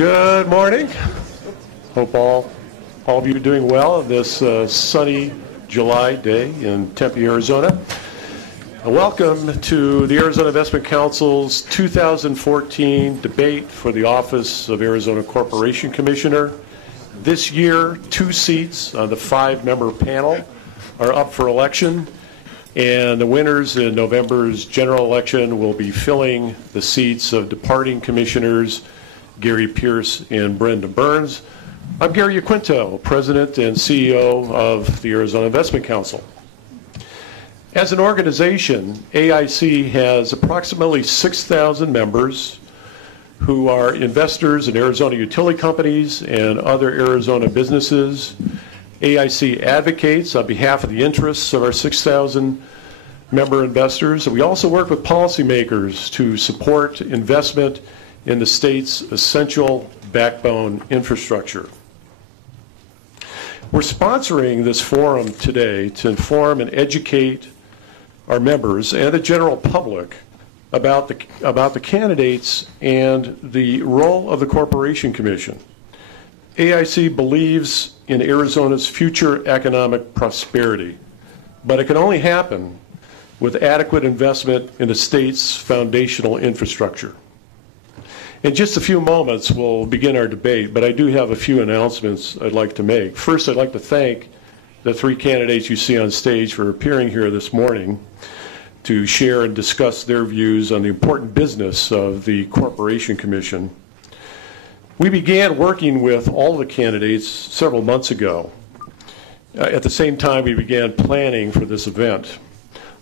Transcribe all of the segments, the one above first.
Good morning. Hope all of you are doing well on this sunny July day in Tempe, Arizona. Welcome to the Arizona Investment Council's 2014 debate for the office of Arizona Corporation Commissioner. This year, 2 seats on the 5-member panel are up for election, and the winners in November's general election will be filling the seats of departing commissioners Gary Pierce and Brenda Burns. I'm Gary Yaquinto, President and CEO of the Arizona Investment Council. As an organization, AIC has approximately 6,000 members who are investors in Arizona utility companies and other Arizona businesses. AIC advocates on behalf of the interests of our 6,000 member investors. We also work with policymakers to support investment in the state's essential backbone infrastructure. We're sponsoring this forum today to inform and educate our members and the general public about the candidates and the role of the Corporation Commission. AIC believes in Arizona's future economic prosperity, but it can only happen with adequate investment in the state's foundational infrastructure. In just a few moments, we'll begin our debate, but I do have a few announcements I'd like to make. First, I'd like to thank the 3 candidates you see on stage for appearing here this morning to share and discuss their views on the important business of the Corporation Commission. We began working with all the candidates several months ago. At the same time, we began planning for this event.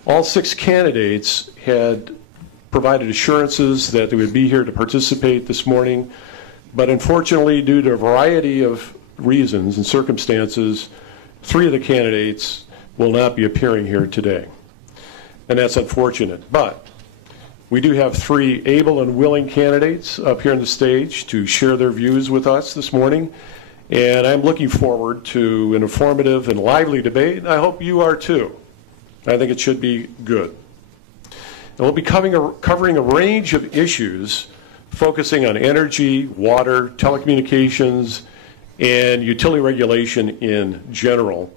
All 6 candidates had provided assurances that they would be here to participate this morning, but unfortunately, due to a variety of reasons and circumstances, 3 of the candidates will not be appearing here today. And that's unfortunate, but we do have 3 able and willing candidates up here on the stage to share their views with us this morning, and I'm looking forward to an informative and lively debate, and I hope you are too. I think it should be good. And we'll be covering a range of issues focusing on energy, water, telecommunications, and utility regulation in general.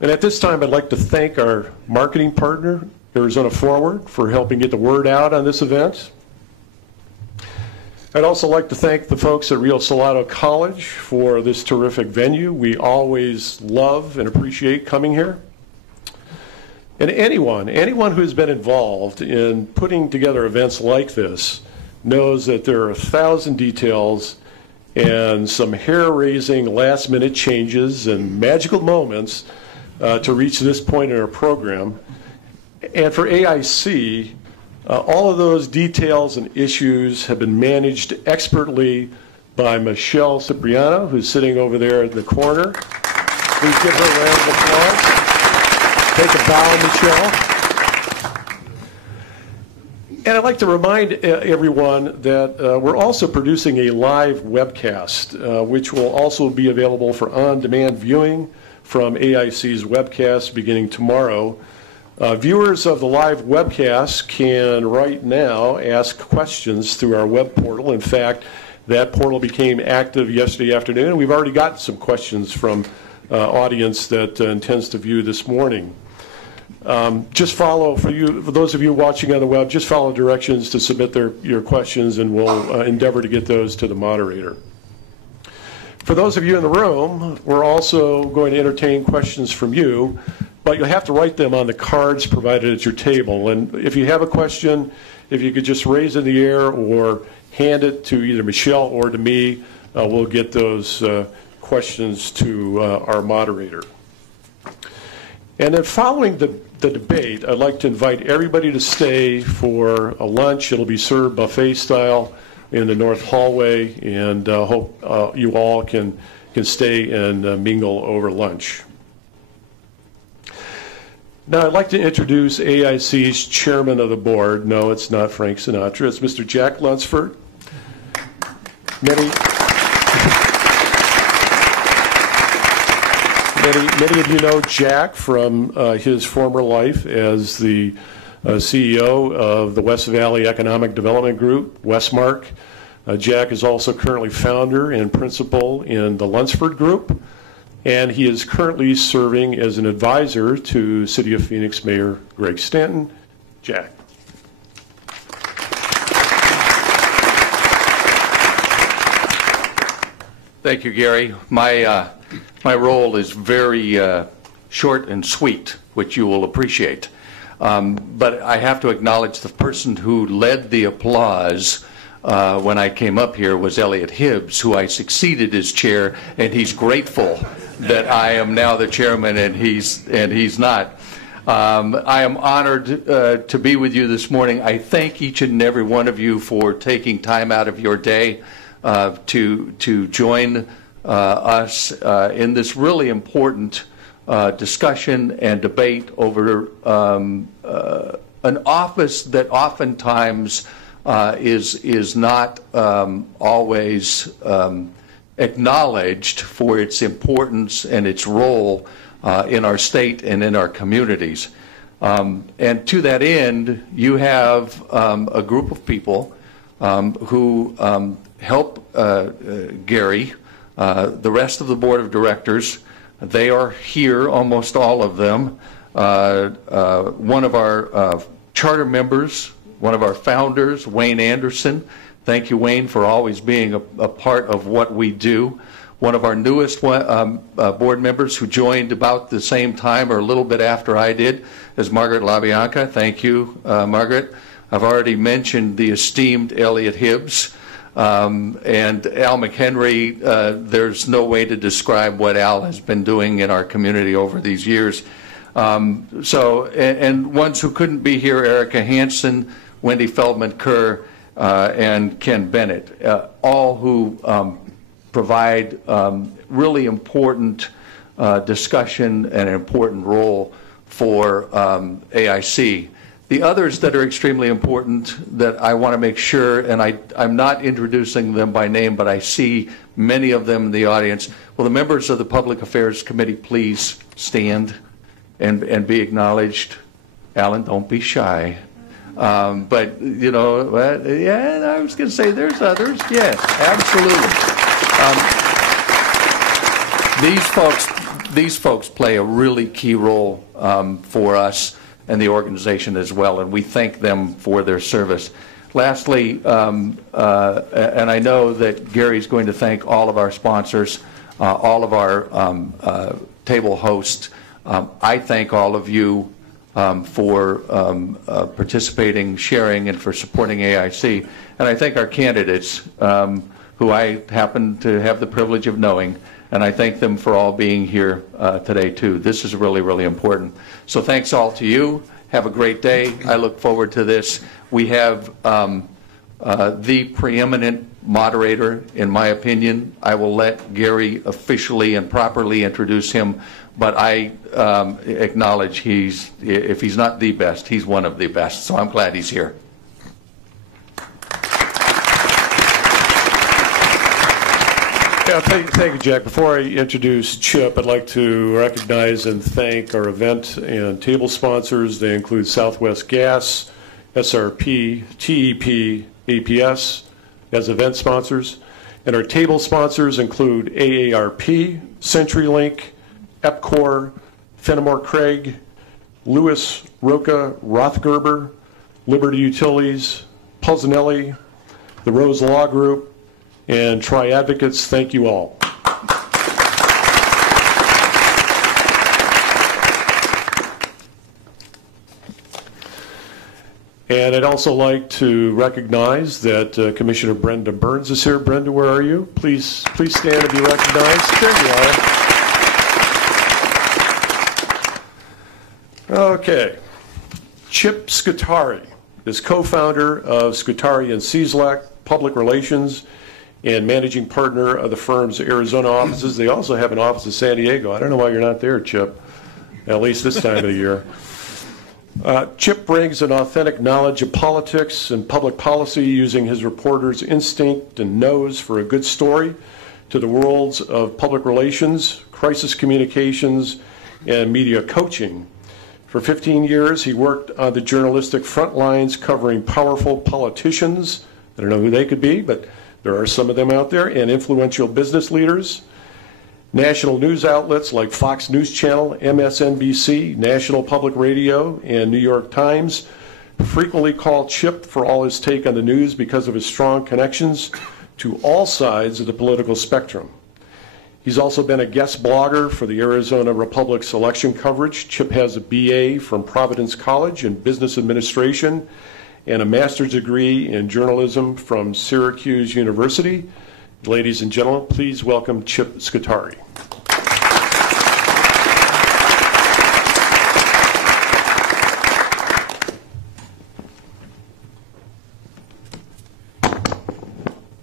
And at this time, I'd like to thank our marketing partner, Arizona Forward, for helping get the word out on this event. I'd also like to thank the folks at Rio Salado College for this terrific venue. We always love and appreciate coming here. And anyone who has been involved in putting together events like this knows that there are 1,000 details and some hair-raising last-minute changes and magical moments to reach this point in our program. And for AIC, all of those details and issues have been managed expertly by Michelle Cipriano, who's sitting over there in the corner. Please give her a round of applause. Take a bow, Michelle. And I'd like to remind everyone that we're also producing a live webcast, which will also be available for on-demand viewing from AIC's webcast beginning tomorrow. Viewers of the live webcast can right now ask questions through our web portal. In fact, that portal became active yesterday afternoon, and we've already got some questions from audience that intends to view this morning. Just follow, for those of you watching on the web, just follow directions to submit your questions, and we'll endeavor to get those to the moderator. For those of you in the room, we're also going to entertain questions from you, but you'll have to write them on the cards provided at your table. And if you have a question, if you could just raise it in the air or hand it to either Michelle or to me, we'll get those questions to our moderator. And then following the debate, I'd like to invite everybody to stay for a lunch. It'll be served buffet style in the North Hallway, and hope you all can stay and mingle over lunch. Now I'd like to introduce AIC's chairman of the board. No, it's not Frank Sinatra. It's Mr. Jack Lunsford. Many of you know Jack from his former life as the CEO of the West Valley Economic Development Group, Westmark, Jack is also currently founder and principal in the Lunsford Group, and he is currently serving as an advisor to City of Phoenix Mayor Greg Stanton. Jack. Thank you, Gary. My role is very short and sweet, which you will appreciate. But I have to acknowledge the person who led the applause when I came up here was Elliot Hibbs, who I succeeded as chair, and he's grateful that I am now the chairman and he's not. I am honored to be with you this morning. I thank each and every one of you for taking time out of your day to join us in this really important discussion and debate over an office that oftentimes is not always acknowledged for its importance and its role in our state and in our communities. And to that end, you have a group of people who help Gary, the rest of the board of directors. They are here, almost all of them. One of our charter members, one of our founders, Wayne Anderson. Thank you, Wayne, for always being a part of what we do. One of our newest board members who joined about the same time or a little bit after I did is Margaret LaBianca. Thank you, Margaret. I've already mentioned the esteemed Elliot Hibbs. And Al McHenry, there's no way to describe what Al has been doing in our community over these years. And ones who couldn't be here, Erica Hansen, Wendy Feldman-Kerr, and Ken Bennett, all who provide really important discussion and an important role for AIC. The others that are extremely important that I want to make sure, and I'm not introducing them by name, but I see many of them in the audience. Will the members of the Public Affairs Committee please stand and be acknowledged? Alan, don't be shy. But, you know, yeah, I was going to say there's others. Yes, absolutely. These folks play a really key role for us and the organization as well, and we thank them for their service. Lastly, and I know that Gary's going to thank all of our sponsors, all of our table hosts. I thank all of you for participating, sharing, and for supporting AIC. And I thank our candidates, who I happen to have the privilege of knowing, and I thank them for all being here today, too. This is really, really important. So thanks all to you. Have a great day. I look forward to this. We have the preeminent moderator, in my opinion. I will let Gary officially and properly introduce him, but I acknowledge if he's not the best, he's one of the best. So I'm glad he's here. Yeah, thank you, Jack. Before I introduce Chip, I'd like to recognize and thank our event and table sponsors. They include Southwest Gas, SRP, TEP, APS as event sponsors. And our table sponsors include AARP, CenturyLink, EPCOR, Fenimore Craig, Lewis Roca Rothgerber, Liberty Utilities, Pulsinelli, the Rose Law Group, and Tri-Advocates. Thank you all. And I'd also like to recognize that Commissioner Brenda Burns is here. Brenda, where are you? Please stand and be recognized. There you are. Okay. Chip Scutari is co-founder of Scutari and Cieslak Public Relations and managing partner of the firm's Arizona offices. They also have an office in San Diego. I don't know why you're not there, Chip, at least this time of the year. Chip brings an authentic knowledge of politics and public policy using his reporter's instinct and nose for a good story to the worlds of public relations, crisis communications, and media coaching. For 15 years, he worked on the journalistic front lines covering powerful politicians. I don't know who they could be, but There are some of them out there, and influential business leaders. National news outlets like Fox News Channel, MSNBC, National Public Radio, and New York Times frequently call Chip for all his take on the news because of his strong connections to all sides of the political spectrum. He's also been a guest blogger for the Arizona Republic's election coverage. Chip has a BA from Providence College in Business Administration and a master's degree in journalism from Syracuse University. Ladies and gentlemen, please welcome Chip Scutari.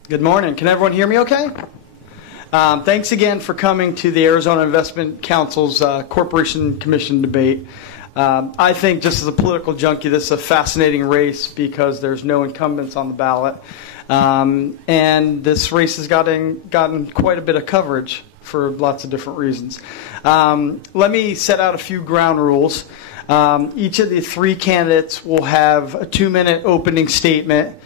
Good morning. Can everyone hear me okay? Thanks again for coming to the Arizona Investment Council's Corporation Commission debate. I think, just as a political junkie, this is a fascinating race because there's no incumbents on the ballot. And this race has gotten quite a bit of coverage for lots of different reasons. Let me set out a few ground rules. Each of the three candidates will have a 2-minute opening statement.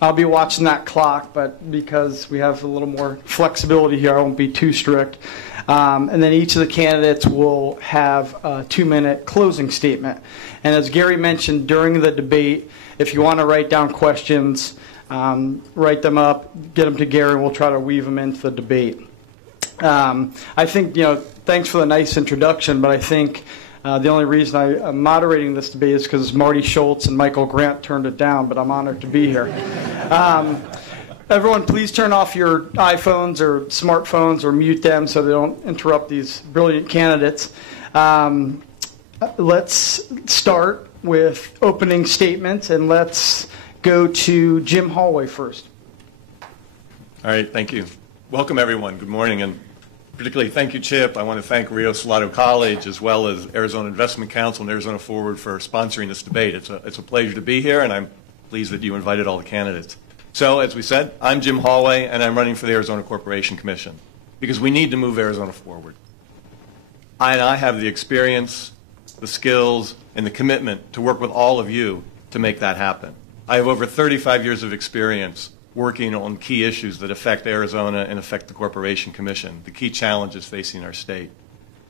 I'll be watching that clock, but because we have a little more flexibility here, I won't be too strict. And then each of the candidates will have a 2-minute closing statement. And as Gary mentioned during the debate, if you want to write down questions, write them up, get them to Gary, and we'll try to weave them into the debate. I think, thanks for the nice introduction, but I think the only reason I'm moderating this debate is because Marty Schultz and Michael Grant turned it down, but I'm honored to be here. Everyone, please turn off your iPhones or smartphones or mute them so they don't interrupt these brilliant candidates. Let's start with opening statements, and let's go to Jim Holway first. All right, thank you. Welcome, everyone. Good morning, and particularly thank you, Chip. I want to thank Rio Salado College as well as Arizona Investment Council and Arizona Forward for sponsoring this debate. It's a pleasure to be here, and I'm pleased that you invited all the candidates. So, as we said, I'm Jim Holway, and I'm running for the Arizona Corporation Commission because we need to move Arizona forward. I have the experience, the skills, and the commitment to work with all of you to make that happen. I have over 35 years of experience working on key issues that affect Arizona and affect the Corporation Commission, the key challenges facing our state.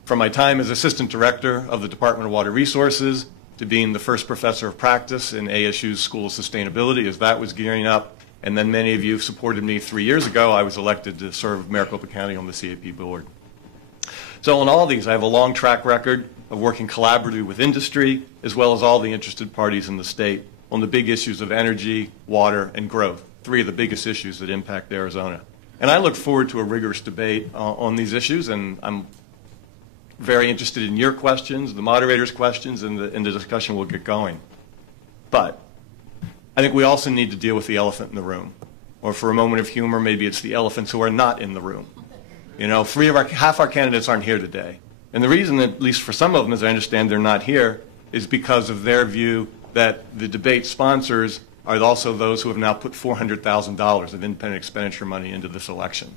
From my time as Assistant Director of the Department of Water Resources to being the first professor of practice in ASU's School of Sustainability as that was gearing up, and then many of you supported me 3 years ago, I was elected to serve Maricopa County on the CAP board. So on all these, I have a long track record of working collaboratively with industry as well as all the interested parties in the state on the big issues of energy, water, and growth, three of the biggest issues that impact Arizona. And I look forward to a rigorous debate on these issues, and I'm very interested in your questions, the moderator's questions, and the discussion will get going. But I think we also need to deal with the elephant in the room. Or for a moment of humor, maybe it's the elephants who are not in the room. Half our candidates aren't here today. And the reason, at least for some of them, as I understand they're not here, is because of their view that the debate sponsors are also those who have now put $400,000 of independent expenditure money into this election.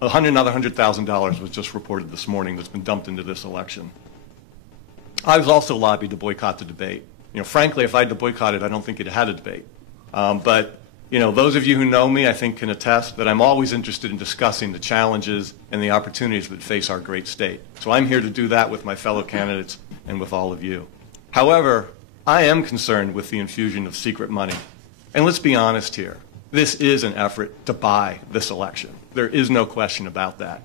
Another $100,000 was just reported this morning that's been dumped into this election. I was also lobbied to boycott the debate. Frankly, if I had to boycott it, I don't think it had a debate. But those of you who know me, I think, can attest that I'm always interested in discussing the challenges and the opportunities that face our great state. So I'm here to do that with my fellow candidates and with all of you. However, I am concerned with the infusion of secret money. And let's be honest here. This is an effort to buy this election. There is no question about that.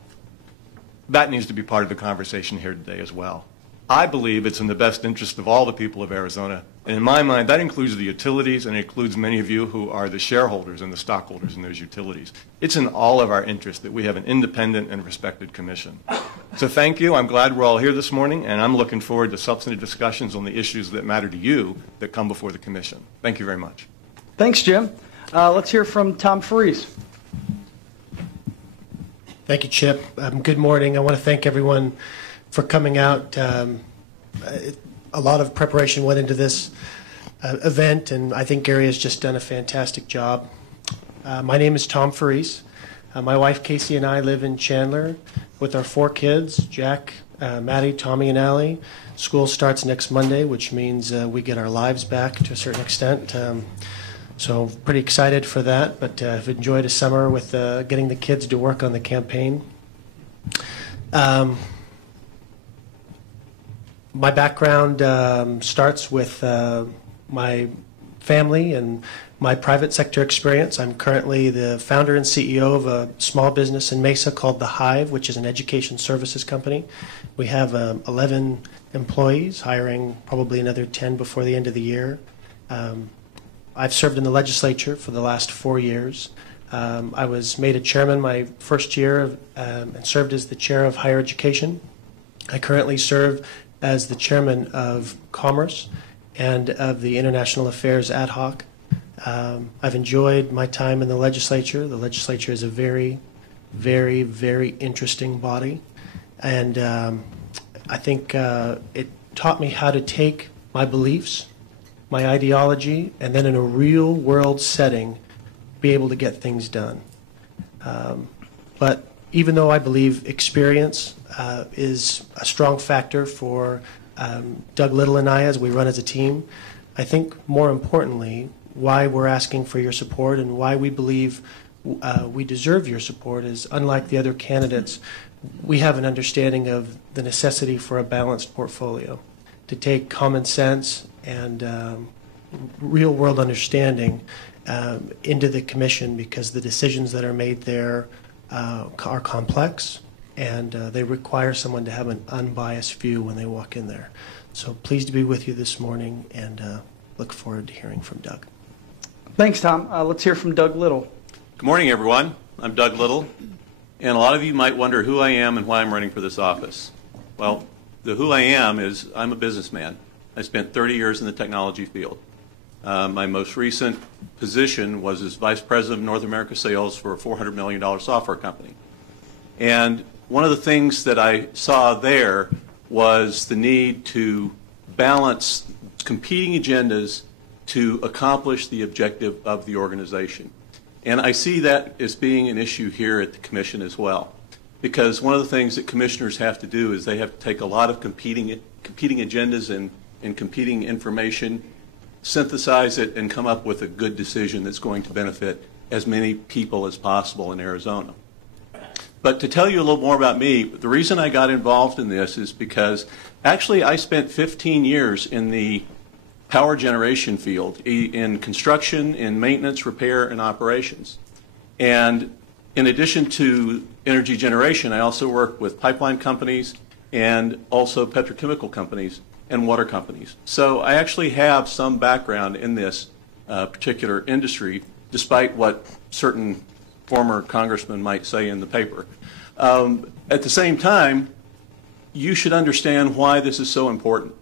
That needs to be part of the conversation here today as well. I believe it's in the best interest of all the people of Arizona. And in my mind, that includes the utilities, and it includes many of you who are the shareholders and the stockholders in those utilities. It's in all of our interest that we have an independent and respected commission. So thank you. I'm glad we're all here this morning, and I'm looking forward to substantive discussions on the issues that matter to you that come before the commission. Thank you very much. Thanks, Jim. Let's hear from Tom Freese. Thank you, Chip. Good morning. I want to thank everyone for coming out. A lot of preparation went into this event, and I think Gary has just done a fantastic job. My name is Tom Freese. My wife Casey and I live in Chandler with our 4 kids, Jack, Maddie, Tommy, and Allie. School starts next Monday, which means we get our lives back to a certain extent. So pretty excited for that, but I've enjoyed a summer with getting the kids to work on the campaign. My background starts with my family and my private sector experience. I'm currently the founder and CEO of a small business in Mesa called The Hive, which is an education services company. We have 11 employees, hiring probably another 10 before the end of the year. I've served in the legislature for the last 4 years. I was made a chairman my first year and served as the chair of higher education. I currently serve as the chairman of Commerce and of the International Affairs Ad Hoc. I've enjoyed my time in the legislature. The legislature is a very, very, very interesting body. And I think it taught me how to take my beliefs, my ideology, and then in a real world setting, be able to get things done. But even though I believe experience is a strong factor for Doug Little and I as we run as a team, I think more importantly, why we're asking for your support and why we believe we deserve your support is, unlike the other candidates, we have an understanding of the necessity for a balanced portfolio, to take common sense and real-world understanding into the commission, because the decisions that are made there are complex and they require someone to have an unbiased view when they walk in there. So pleased to be with you this morning and look forward to hearing from Doug. Thanks, Tom. Let's hear from Doug Little. Good morning, everyone. I'm Doug Little, and a lot of you might wonder who I am and why I'm running for this office. Well, the who I am is I'm a businessman. I spent 30 years in the technology field. My most recent position was as Vice President of North America Sales for a $400 million software company. And one of the things that I saw there was the need to balance competing agendas to accomplish the objective of the organization. And I see that as being an issue here at the Commission as well. Because one of the things that commissioners have to do is they have to take a lot of competing agendas and competing information, synthesize it, and come up with a good decision that's going to benefit as many people as possible in Arizona. But to tell you a little more about me, the reason I got involved in this is because actually I spent 15 years in the power generation field, in construction, in maintenance, repair, and operations. And in addition to energy generation, I also worked with pipeline companies and also petrochemical companies and water companies. So I actually have some background in this particular industry, despite what certain former congressmen might say in the paper. At the same time, you should understand why this is so important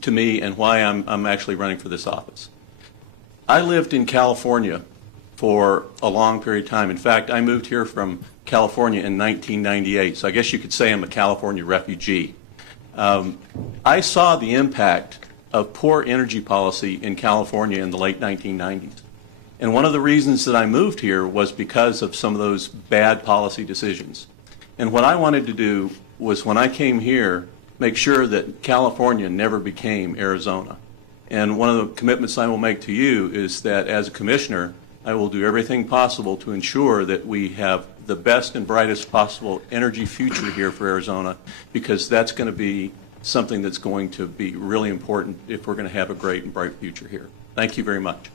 to me and why I'm actually running for this office. I lived in California for a long period of time. In fact, I moved here from California in 1998, so I guess you could say I'm a California refugee. I saw the impact of poor energy policy in California in the late 1990s. And one of the reasons that I moved here was because of some of those bad policy decisions. And what I wanted to do was, when I came here, make sure that California never became Arizona. And one of the commitments I will make to you is that as a commissioner, I will do everything possible to ensure that we have the best and brightest possible energy future here for Arizona, because that's going to be something that's going to be really important if we're going to have a great and bright future here. Thank you very much.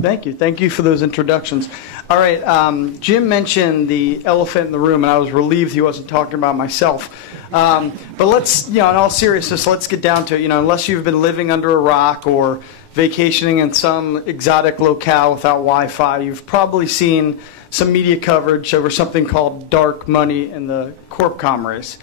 Thank you. Thank you for those introductions. All right, Jim mentioned the elephant in the room, and I was relieved he wasn't talking about myself. But let's, in all seriousness, let's get down to it. Unless you've been living under a rock or vacationing in some exotic locale without Wi-Fi, you've probably seen some media coverage over something called dark money in the CorpCom race.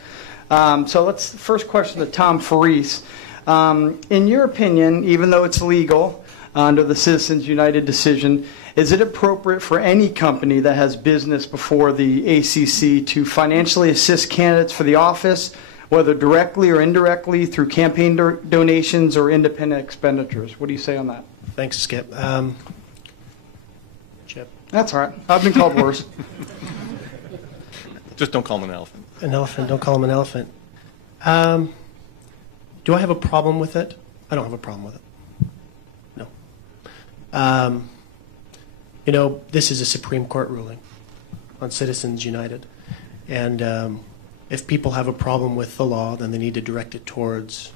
So first question to Tom Faris. In your opinion, even though it's legal under the Citizens United decision, is it appropriate for any company that has business before the ACC to financially assist candidates for the office, whether directly or indirectly through campaign donations or independent expenditures? What do you say on that? Thanks, Skip. Chip. That's all right. I've been called worse. Just don't call him an elephant. An elephant, don't call him an elephant. Do I have a problem with it? I don't have a problem with it. No. You know, this is a Supreme Court ruling on Citizens United. And if people have a problem with the law, then they need to direct it towards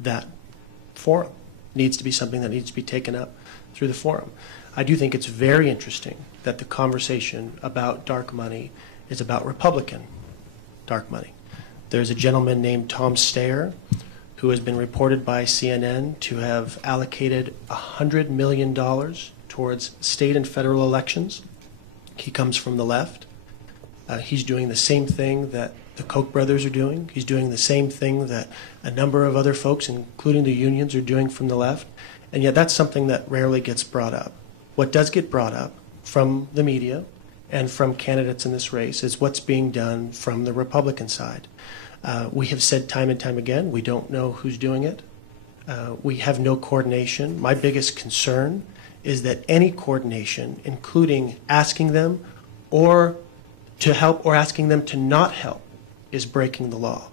that forum. It needs to be something that needs to be taken up through the forum. I do think it's very interesting that the conversation about dark money is about Republican dark money. There's a gentleman named Tom Steyer who has been reported by CNN to have allocated $100 million towards state and federal elections. He comes from the left. He's doing the same thing that the Koch brothers are doing. He's doing the same thing that a number of other folks, including the unions, are doing from the left. And yet that's something that rarely gets brought up. What does get brought up from the media and from candidates in this race is what's being done from the Republican side. We have said time and time again, we don't know who's doing it. We have no coordination. My biggest concern is that any coordination, including asking them or to help or asking them to not help, is breaking the law.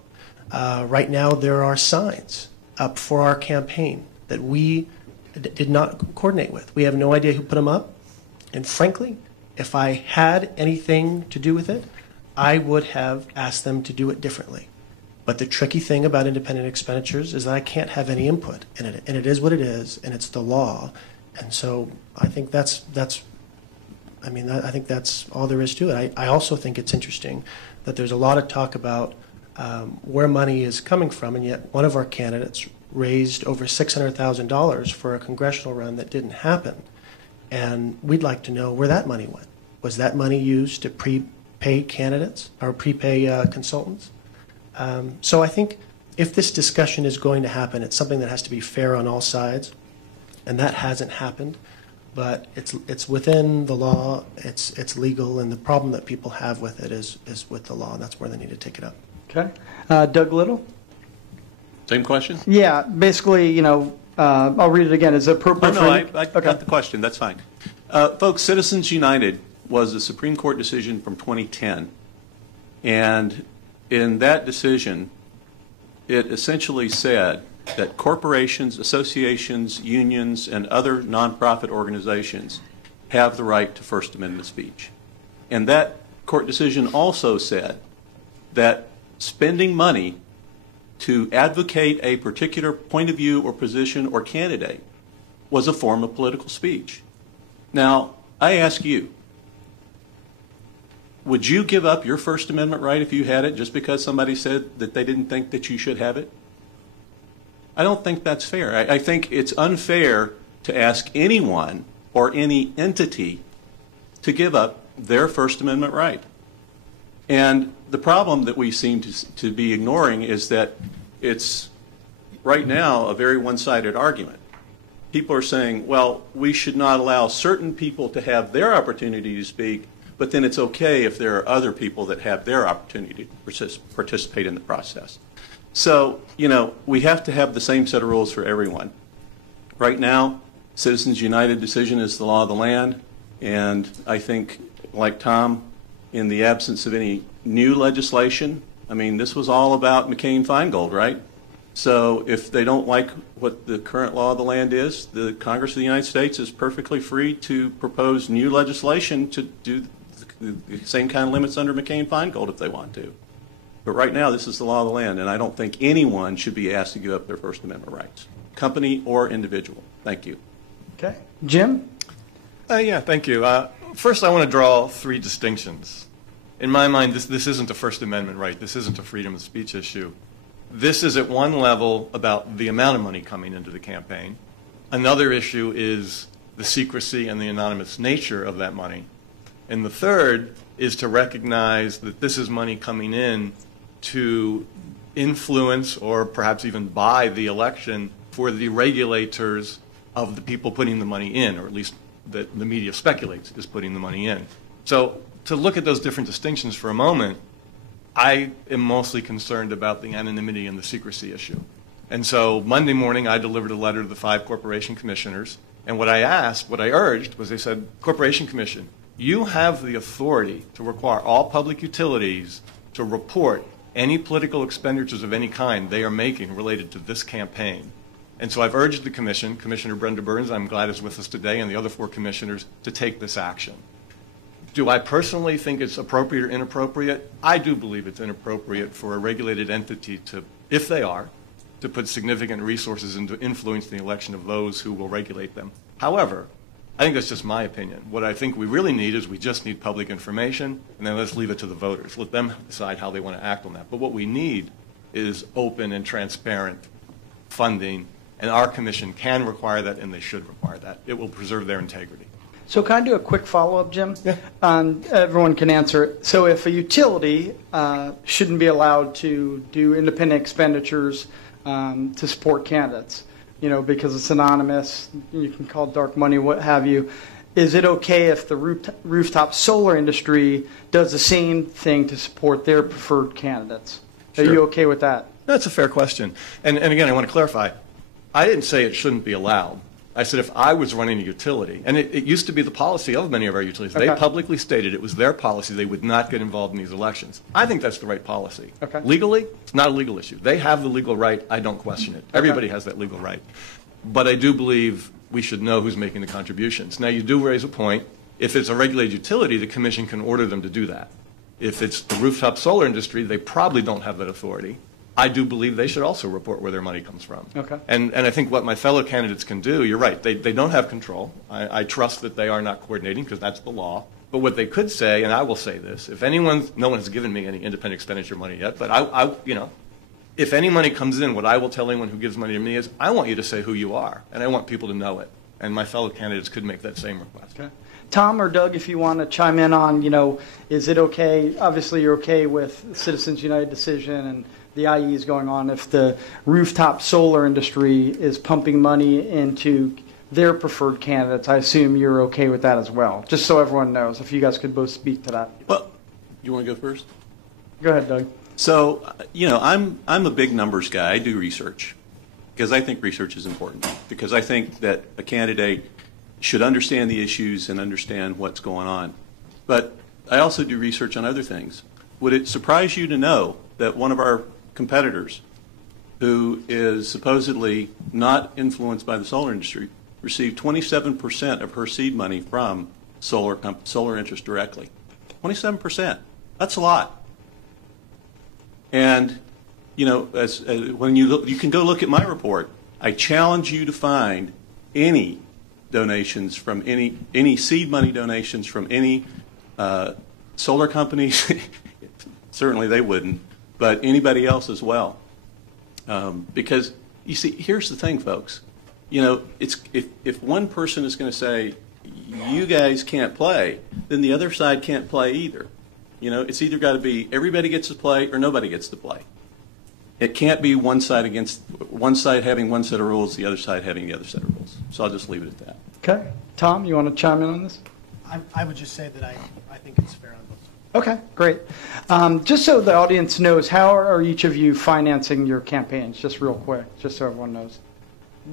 Right now there are signs up for our campaign that we did not coordinate with. We have no idea who put them up. And frankly, if I had anything to do with it, I would have asked them to do it differently. But the tricky thing about independent expenditures is that I can't have any input in it. And it is what it is, and it's the law. And so I think I think that's all there is to it. I also think it's interesting that there's a lot of talk about where money is coming from, and yet one of our candidates raised over $600,000 for a congressional run that didn't happen. And we'd like to know where that money went. Was that money used to prepay candidates or prepay consultants? So I think if this discussion is going to happen, it's something that has to be fair on all sides, and that hasn't happened. But it's within the law, it's legal, and the problem that people have with it is with the law, and that's where they need to take it up. Okay. Doug Little? Same question? Yeah, basically, I'll read it again. Is it appropriate? No, I got the question. That's fine. Folks, Citizens United was a Supreme Court decision from 2010. And in that decision, it essentially said that corporations, associations, unions, and other nonprofit organizations have the right to First Amendment speech. And that court decision also said that spending money to advocate a particular point of view or position or candidate was a form of political speech. Now, I ask you, would you give up your First Amendment right if you had it just because somebody said that they didn't think that you should have it? I don't think that's fair. I think it's unfair to ask anyone or any entity to give up their First Amendment right. And the problem that we seem to be ignoring is that it's right now a very one-sided argument. People are saying, well, we should not allow certain people to have their opportunity to speak, but then it's okay if there are other people that have their opportunity to participate in the process. So, we have to have the same set of rules for everyone. Right now, Citizens United decision is the law of the land, and I think, like Tom, in the absence of any new legislation, this was all about McCain-Feingold, right? So if they don't like what the current law of the land is, the Congress of the United States is perfectly free to propose new legislation to do the same kind of limits under McCain-Feingold if they want to. But right now, this is the law of the land, and I don't think anyone should be asked to give up their First Amendment rights, company or individual. Thank you. Okay. Jim? Yeah, thank you. First, I want to draw three distinctions. In my mind, this isn't a First Amendment right. This isn't a freedom of speech issue. This is at one level about the amount of money coming into the campaign. Another issue is the secrecy and the anonymous nature of that money. And the third is to recognize that this is money coming in to influence or perhaps even buy the election for the regulators of the people putting the money in, or at least that the media speculates is putting the money in. So to look at those different distinctions for a moment, I am mostly concerned about the anonymity and the secrecy issue. And so Monday morning, I delivered a letter to the 5 corporation commissioners, and what I urged was, they said, Corporation Commission, you have the authority to require all public utilities to report any political expenditures of any kind they are making related to this campaign. And so I've urged the commission, Commissioner Brenda Burns, I'm glad is with us today, and the other 4 commissioners to take this action. Do I personally think it's appropriate or inappropriate? I do believe it's inappropriate for a regulated entity to, if they are, to put significant resources into influencing the election of those who will regulate them. However, I think that's just my opinion. What I think we really need is we just need public information, and then let's leave it to the voters. Let them decide how they want to act on that. But what we need is open and transparent funding, and our commission can require that, and they should require that. It will preserve their integrity. So can I do a quick follow-up, Jim? Yeah. Everyone can answer it. So if a utility shouldn't be allowed to do independent expenditures to support candidates, you know, because it's anonymous, you can call it dark money, what have you, is it okay if the rooftop solar industry does the same thing to support their preferred candidates? Are Sure. you okay with that? That's a fair question. And again, I want to clarify. I didn't say it shouldn't be allowed. I said if I was running a utility, and it used to be the policy of many of our utilities, they Okay. publicly stated it was their policy they would not get involved in these elections. I think that's the right policy. Okay. Legally, it's not a legal issue. They have the legal right. I don't question it. Everybody has that legal right. But I do believe we should know who's making the contributions. Now, you do raise a point. If it's a regulated utility, the commission can order them to do that. If it's the rooftop solar industry, they probably don't have that authority. I do believe they should also report where their money comes from. Okay. And I think what my fellow candidates can do, you're right, they don't have control. I trust that they are not coordinating because that's the law. But what they could say, and I will say this, if anyone, no one has given me any independent expenditure money yet, but I you know, if any money comes in, what I will tell anyone who gives money to me is, I want you to say who you are, and I want people to know it. And my fellow candidates could make that same request. Okay. Tom or Doug, if you want to chime in on, you know, is it okay, obviously you're okay with Citizens United decision and the IE is going on, if the rooftop solar industry is pumping money into their preferred candidates, I assume you're okay with that as well, just so everyone knows, if you guys could both speak to that. Well, you want to go first? Go ahead, Doug. So, you know, I'm a big numbers guy. I do research because I think research is important, because I think that a candidate should understand the issues and understand what's going on. But I also do research on other things. Would it surprise you to know that one of our competitors, who is supposedly not influenced by the solar industry, received 27% of her seed money from solar interest directly? 27%. That's a lot. And, you know, when you look, you can go look at my report. I challenge you to find any donations from any seed money donations from any solar companies. Certainly they wouldn't, but anybody else as well. Because you see, here's the thing, folks. You know, it's if one person is going to say you guys can't play, then the other side can't play either. You know, it's either got to be everybody gets to play or nobody gets to play. It can't be one side having one set of rules, the other side having the other set of rules. So I'll just leave it at that. Okay. Tom, you want to chime in on this? I would just say that I think it's fair on both sides. Okay, great. Just so the audience knows, how are each of you financing your campaigns? Just real quick, just so everyone knows.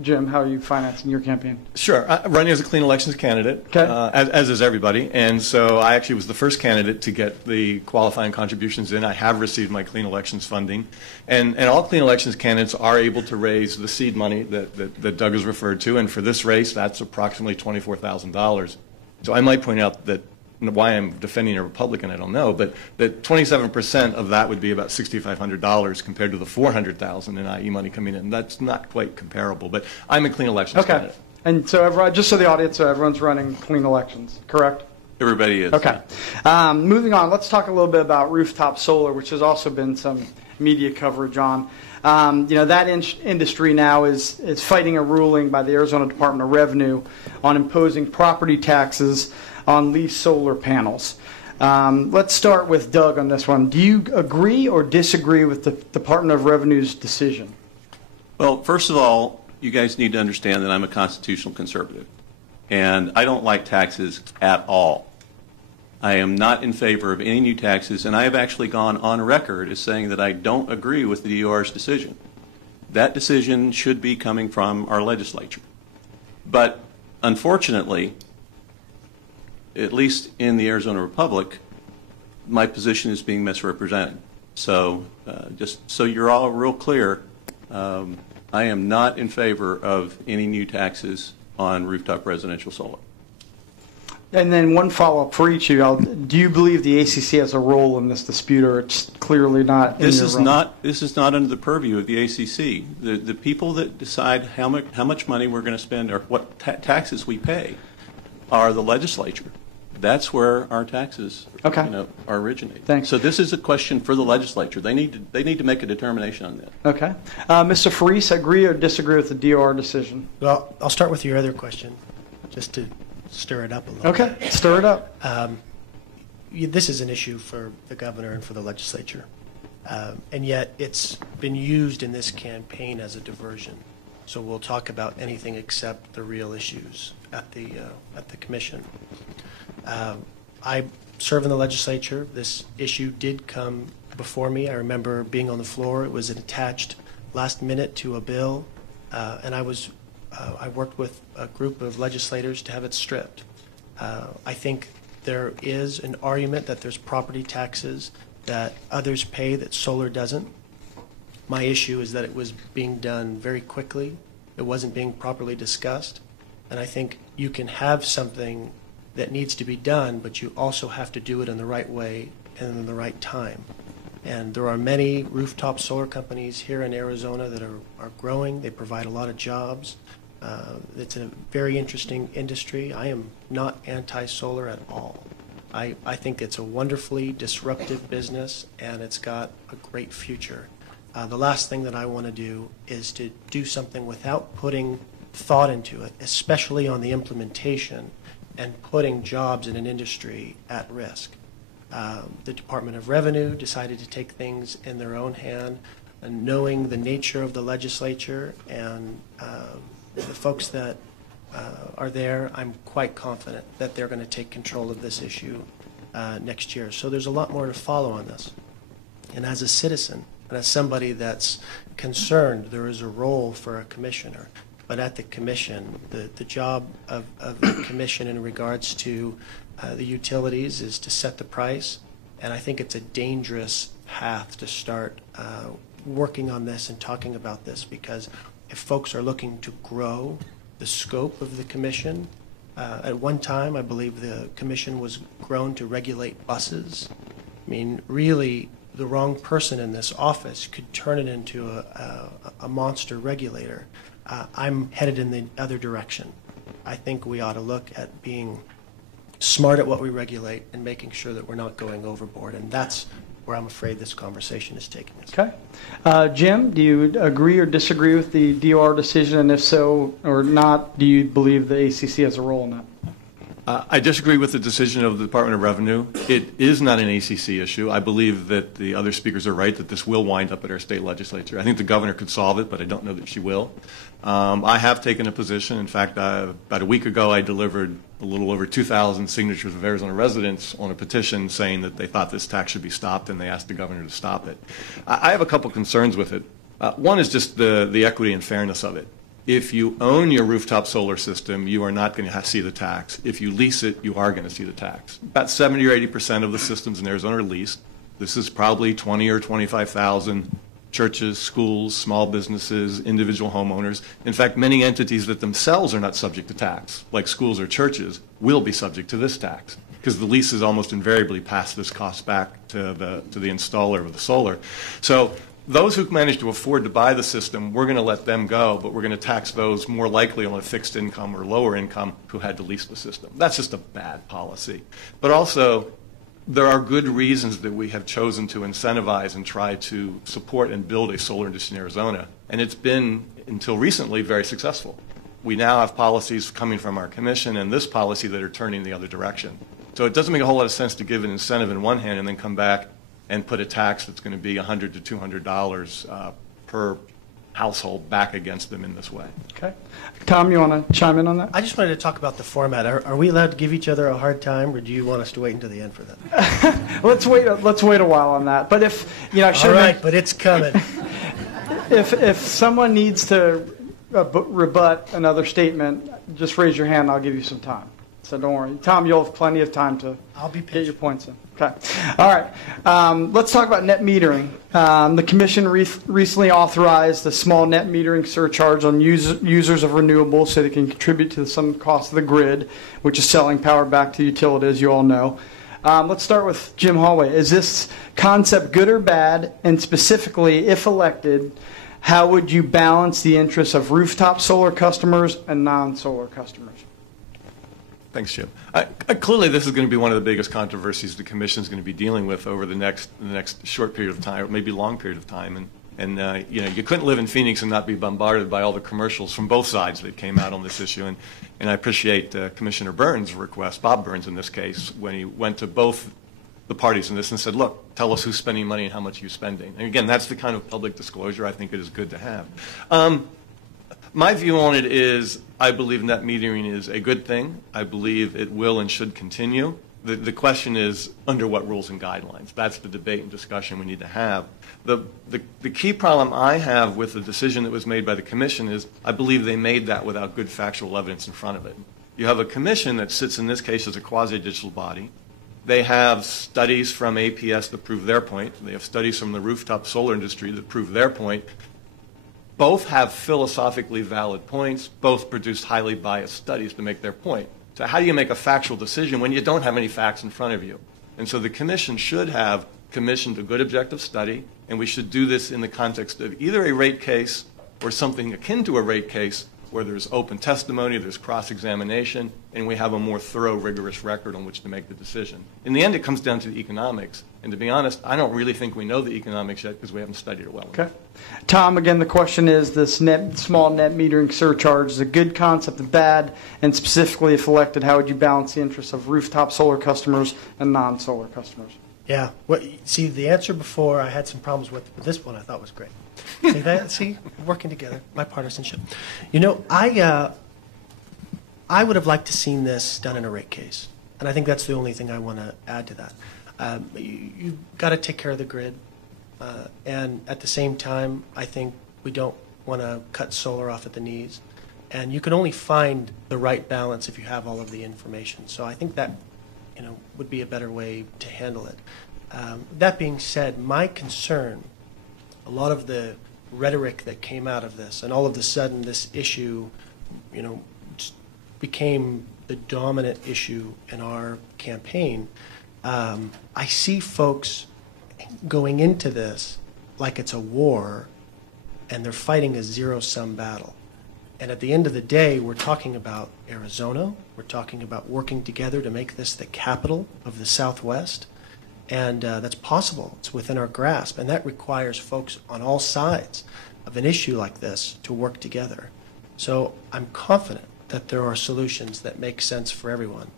Jim, how are you financing your campaign? Sure. Running as a clean elections candidate, Okay. as is everybody. And so I actually was the first candidate to get the qualifying contributions in. I have received my clean elections funding. And all clean elections candidates are able to raise the seed money that Doug has referred to. And for this race, that's approximately $24,000. So I might point out that why I'm defending a Republican, I don't know, but that 27% of that would be about $6,500 compared to the $400,000 in IE money coming in. That's not quite comparable, but I'm a clean elections Okay. candidate. And so everyone, just so the audience, so everyone's running clean elections, correct? Everybody is. Okay. Moving on, let's talk a little bit about rooftop solar, which has also been some media coverage on. You know, that industry now is fighting a ruling by the Arizona Department of Revenue on imposing property taxes on leased solar panels. Let's start with Doug on this one. Do you agree or disagree with the Department of Revenue's decision? Well, first of all, you guys need to understand that I'm a constitutional conservative, and I don't like taxes at all. I am not in favor of any new taxes, and I have actually gone on record as saying that I don't agree with the DOR's decision. That decision should be coming from our legislature. But unfortunately, at least in the Arizona Republic, my position is being misrepresented. So just so you're all real clear, I am not in favor of any new taxes on rooftop residential solar. And then one follow-up for each of y'all. Do you believe the ACC has a role in this dispute, or it's clearly not in your realm? This is not under the purview of the ACC. The people that decide how much money we're going to spend or what taxes we pay are the legislature. That's where our taxes are originating. Thanks. So this is a question for the legislature. They need to make a determination on that. Okay. Mr. Faris, agree or disagree with the DOR decision? Well, I'll start with your other question, just to stir it up a little bit. Okay, stir it up. This is an issue for the governor and for the legislature, and yet it's been used in this campaign as a diversion. So we'll talk about anything except the real issues at the commission. I serve in the legislature. This issue did come before me. I remember being on the floor. It was attached last minute to a bill, and I worked with a group of legislators to have it stripped. I think there is an argument that there's property taxes that others pay that solar doesn't. My issue is that it was being done very quickly. It wasn't being properly discussed. And I think you can have something that needs to be done, but you also have to do it in the right way and in the right time. And there are many rooftop solar companies here in Arizona that are growing. They provide a lot of jobs. It's a very interesting industry. I am not anti-solar at all. I think it's a wonderfully disruptive business, and it's got a great future. The last thing that I want to do is to do something without putting thought into it, especially on the implementation, and putting jobs in an industry at risk. The Department of Revenue decided to take things in their own hand, and knowing the nature of the legislature and the folks that are there, I'm quite confident that they're going to take control of this issue next year. So there's a lot more to follow on this. And as a citizen, and as somebody that's concerned, there is a role for a commissioner. But at the commission, the job of the commission in regards to the utilities is to set the price. And I think it's a dangerous path to start working on this and talking about this, because if folks are looking to grow the scope of the commission, at one time I believe the commission was grown to regulate buses. I mean, really, the wrong person in this office could turn it into a monster regulator. I'm headed in the other direction. I think we ought to look at being smart at what we regulate and making sure that we're not going overboard. And that's where I'm afraid this conversation is taking us. Okay. Jim, do you agree or disagree with the DOR decision? And if so or not, do you believe the ACC has a role in that? I disagree with the decision of the Department of Revenue. It is not an ACC issue. I believe that the other speakers are right, that this will wind up at our state legislature. I think the governor could solve it, but I don't know that she will. I have taken a position. In fact, about a week ago, I delivered a little over 2,000 signatures of Arizona residents on a petition saying that they thought this tax should be stopped, and they asked the governor to stop it. I have a couple concerns with it. One is just the equity and fairness of it. If you own your rooftop solar system, you are not going to see the tax. If you lease it, you are going to see the tax. About 70 or 80% of the systems in Arizona are leased. This is probably 20 or 25,000 churches, schools, small businesses, individual homeowners. In fact, many entities that themselves are not subject to tax, like schools or churches, will be subject to this tax, because the leases almost invariably pass this cost back to the installer of the solar. So those who manage to afford to buy the system, we're going to let them go, but we're going to tax those more likely on a fixed income or lower income who had to lease the system. That's just a bad policy. But also, there are good reasons that we have chosen to incentivize and try to support and build a solar industry in Arizona, and it's been, until recently, very successful. We now have policies coming from our commission and this policy that are turning the other direction. So it doesn't make a whole lot of sense to give an incentive in one hand and then come back and put a tax that's going to be $100 to $200 per household back against them in this way. Okay. Tom, you want to chime in on that? I just wanted to talk about the format. Are we allowed to give each other a hard time, or do you want us to wait until the end for that? Let's wait a while on that. But if, all right, but it's coming. If someone needs to rebut another statement, just raise your hand and I'll give you some time. So don't worry. Tom, you'll have plenty of time to I'll be get your patient. points in. Okay. All right. Let's talk about net metering. The Commission recently authorized a small net metering surcharge on users of renewables so they can contribute to some cost of the grid, which is selling power back to the utility, as you all know. Let's start with Jim Holway. Is this concept good or bad? And specifically, if elected, how would you balance the interests of rooftop solar customers and non-solar customers? Thanks, Jim. Clearly, this is going to be one of the biggest controversies the Commission is going to be dealing with over the next short period of time, or maybe long period of time. And you couldn't live in Phoenix and not be bombarded by all the commercials from both sides that came out on this issue. And I appreciate Commissioner Burns' request, Bob Burns in this case, when he went to both the parties in this and said, look, tell us who's spending money and how much you're spending. And again, that's the kind of public disclosure I think it is good to have. My view on it is I believe net metering is a good thing. I believe it will and should continue. The question is under what rules and guidelines. That's the debate and discussion we need to have. The key problem I have with the decision that was made by the Commission is I believe they made that without good factual evidence in front of it. You have a Commission that sits in this case as a quasi-digital body. They have studies from APS that prove their point. They have studies from the rooftop solar industry that prove their point. Both have philosophically valid points. Both produced highly biased studies to make their point. So how do you make a factual decision when you don't have any facts in front of you? And so the Commission should have commissioned a good objective study, and we should do this in the context of either a rate case or something akin to a rate case where there's open testimony, there's cross-examination, and we have a more thorough, rigorous record on which to make the decision. In the end, it comes down to the economics. And to be honest, I don't really think we know the economics yet because we haven't studied it well enough. Okay. Tom, again, the question is this small net metering surcharge is a good concept, a bad, and specifically if elected, how would you balance the interests of rooftop solar customers and non-solar customers? Yeah. See, the answer before I had some problems with, but this one I thought was great. See that? See, working together, bipartisanship. You know, I would have liked to seen this done in a rate case, and I think that's the only thing I want to add to that. You've got to take care of the grid, and at the same time, I think we don't want to cut solar off at the knees, and you can only find the right balance if you have all of the information. So I think that, would be a better way to handle it. That being said, my concern, a lot of the rhetoric that came out of this, and all of a sudden this issue, just became the dominant issue in our campaign. I see folks going into this like it's a war, and they're fighting a zero-sum battle. And at the end of the day, we're talking about Arizona. We're talking about working together to make this the capital of the Southwest. And that's possible. It's within our grasp. And that requires folks on all sides of an issue like this to work together. So I'm confident that there are solutions that make sense for everyone.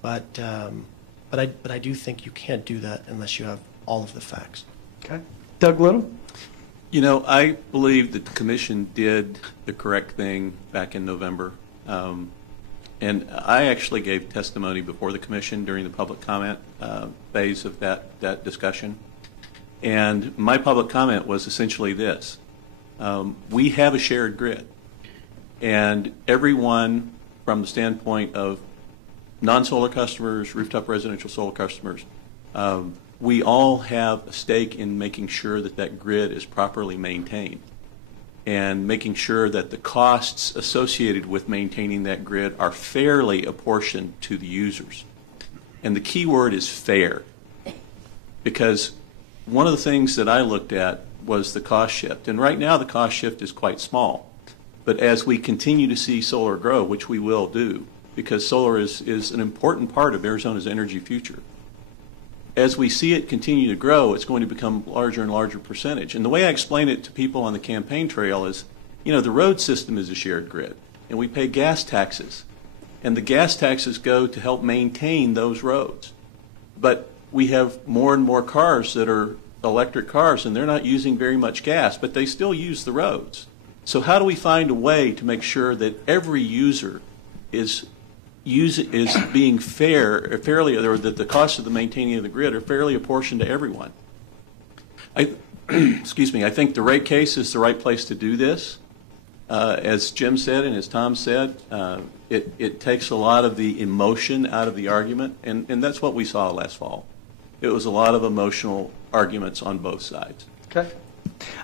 But I do think you can't do that unless you have all of the facts. Okay. Doug Little? I believe that the Commission did the correct thing back in November. And I actually gave testimony before the Commission during the public comment phase of that discussion. And my public comment was essentially this. We have a shared grid. And everyone from the standpoint of non-solar customers, rooftop residential solar customers, we all have a stake in making sure that that grid is properly maintained and making sure that the costs associated with maintaining that grid are fairly apportioned to the users. And the key word is fair, because one of the things that I looked at was the cost shift. And right now the cost shift is quite small. But as we continue to see solar grow, which we will do, because solar is an important part of Arizona's energy future, as we see it continue to grow, it's going to become larger and larger percentage. And the way I explain it to people on the campaign trail is, the road system is a shared grid, and we pay gas taxes. And the gas taxes go to help maintain those roads. But we have more and more cars that are electric cars, and they're not using very much gas, but they still use the roads. So how do we find a way to make sure that every user is being fairly, or that the cost of the maintaining of the grid are fairly apportioned to everyone? Excuse me, I think the rate case is the right place to do this. As Jim said and as Tom said, it takes a lot of the emotion out of the argument, and that's what we saw last fall. It was a lot of emotional arguments on both sides. Okay.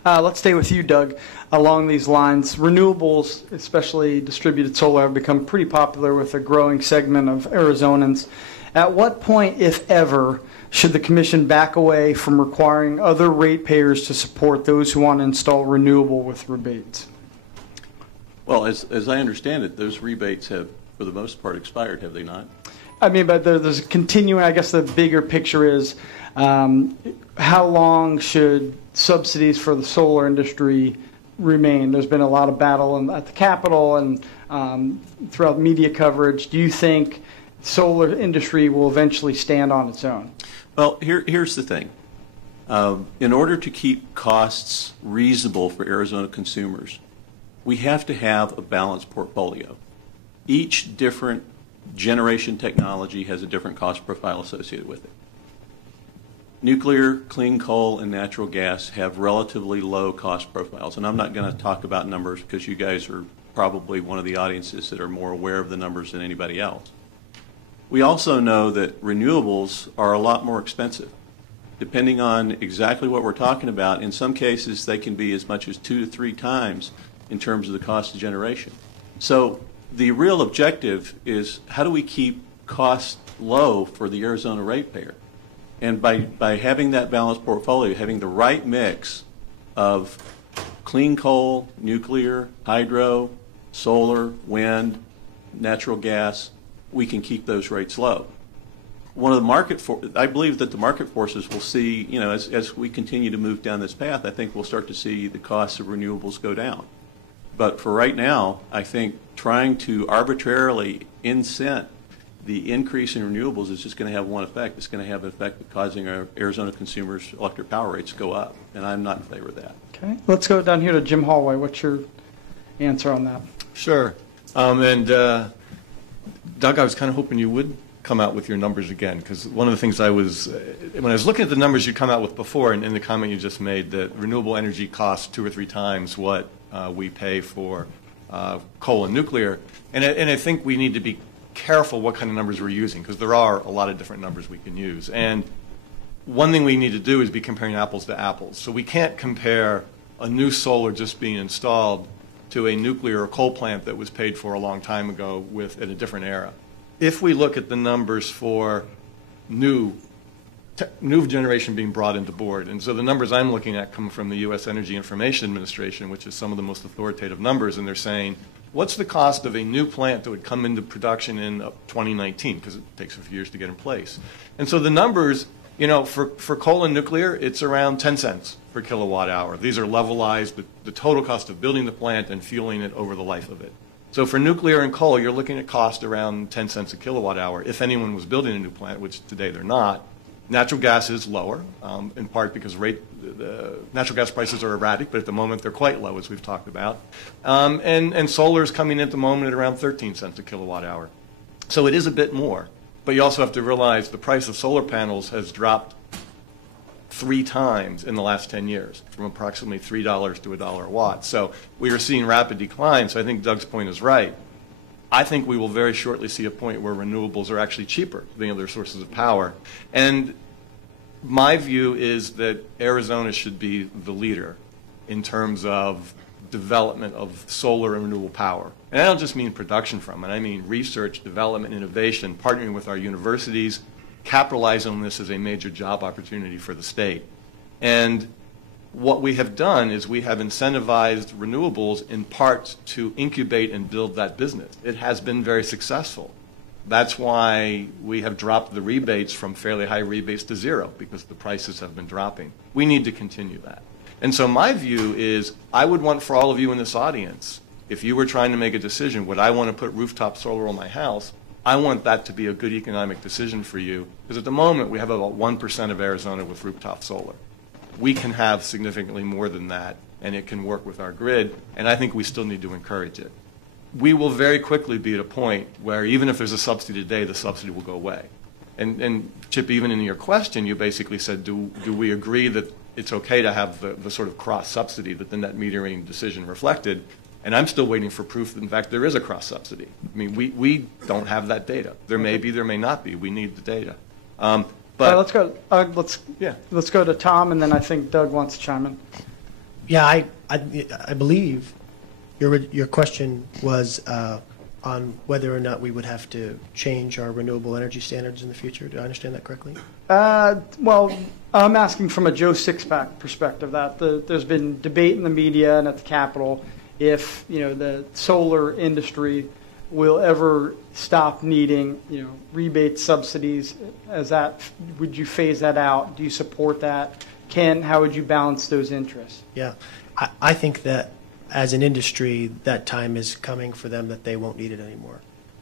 Let's stay with you, Doug. Along these lines, renewables, especially distributed solar, have become pretty popular with a growing segment of Arizonans. At what point, if ever, should the Commission back away from requiring other ratepayers to support those who want to install renewable with rebates? Well, as I understand it, those rebates have, for the most part, expired, have they not? I mean, but there's a continuing, I guess the bigger picture is how long should subsidies for the solar industry remain? There's been a lot of battle at the Capitol and throughout media coverage. Do you think solar industry will eventually stand on its own? Well, here's the thing. In order to keep costs reasonable for Arizona consumers, we have to have a balanced portfolio. Each different generation technology has a different cost profile associated with it. Nuclear, clean coal, and natural gas have relatively low cost profiles. And I'm not going to talk about numbers because you guys are probably one of the audiences that are more aware of the numbers than anybody else. We also know that renewables are a lot more expensive. Depending on exactly what we're talking about, in some cases they can be as much as 2 to 3 times in terms of the cost of generation. So the real objective is how do we keep costs low for the Arizona ratepayer? And by having that balanced portfolio, having the right mix of clean coal, nuclear, hydro, solar, wind, natural gas, we can keep those rates low. One of the I believe that the market forces will see, you know, as we continue to move down this path, I think we'll start to see the costs of renewables go down. But for right now, I think trying to arbitrarily incent the increase in renewables is just going to have one effect. It's going to have an effect of causing our Arizona consumers' electric power rates to go up, and I'm not in favor of that. Okay, let's go down here to Jim Holway. What's your answer on that? Sure. Doug, I was kind of hoping you would come out with your numbers again, because one of the things when I was looking at the numbers you come out with before, and in the comment you just made, that renewable energy costs 2 or 3 times what we pay for coal and nuclear, and I think we need to be careful what kind of numbers we're using, because there are a lot of different numbers we can use. And one thing we need to do is be comparing apples to apples. So we can't compare a new solar just being installed to a nuclear or coal plant that was paid for a long time ago in a different era. If we look at the numbers for new generation being brought into board, and so the numbers I'm looking at come from the U.S. Energy Information Administration, which is some of the most authoritative numbers, and they're saying, what's the cost of a new plant that would come into production in 2019, because it takes a few years to get in place. And so the numbers, you know, for coal and nuclear, it's around 10 cents per kilowatt hour. These are levelized, the total cost of building the plant and fueling it over the life of it. So for nuclear and coal, you're looking at cost around 10 cents a kilowatt hour if anyone was building a new plant, which today they're not. Natural gas is lower, in part because the natural gas prices are erratic, but at the moment they're quite low, as we've talked about. And solar is coming in at the moment at around 13 cents a kilowatt hour. So it is a bit more. But you also have to realize the price of solar panels has dropped 3 times in the last 10 years, from approximately $3 to $1 a watt. So we are seeing rapid decline. So I think Doug's point is right. I think we will very shortly see a point where renewables are actually cheaper than other sources of power. And my view is that Arizona should be the leader in terms of development of solar and renewable power. And I don't just mean production from it. I mean research, development, innovation, partnering with our universities, capitalize on this as a major job opportunity for the state. And what we have done is we have incentivized renewables in part to incubate and build that business. It has been very successful. That's why we have dropped the rebates from fairly high rebates to 0, because the prices have been dropping. We need to continue that. And so my view is I would want for all of you in this audience, if you were trying to make a decision, would I want to put rooftop solar on my house? I want that to be a good economic decision for you, because at the moment we have about 1% of Arizona with rooftop solar. We can have significantly more than that, and it can work with our grid, and I think we still need to encourage it. We will very quickly be at a point where even if there's a subsidy today, the subsidy will go away. And Chip, even in your question, you basically said, do we agree that it's okay to have the sort of cross-subsidy that the net metering decision reflected? And I'm still waiting for proof that, in fact, there is a cross-subsidy. I mean, we don't have that data. There may be, there may not be. We need the data. But let's go. Let's go to Tom, and then I think Doug wants to chime in. Yeah, I believe your question was on whether or not we would have to change our renewable energy standards in the future. Do I understand that correctly? Well, I'm asking from a Joe Sixpack perspective. That there's been debate in the media and at the Capitol if the solar industry will ever stop needing rebates, subsidies. Would you phase that out? Do you support that? How would you balance those interests? Yeah, I think that as an industry, that time is coming for them that they won't need it anymore.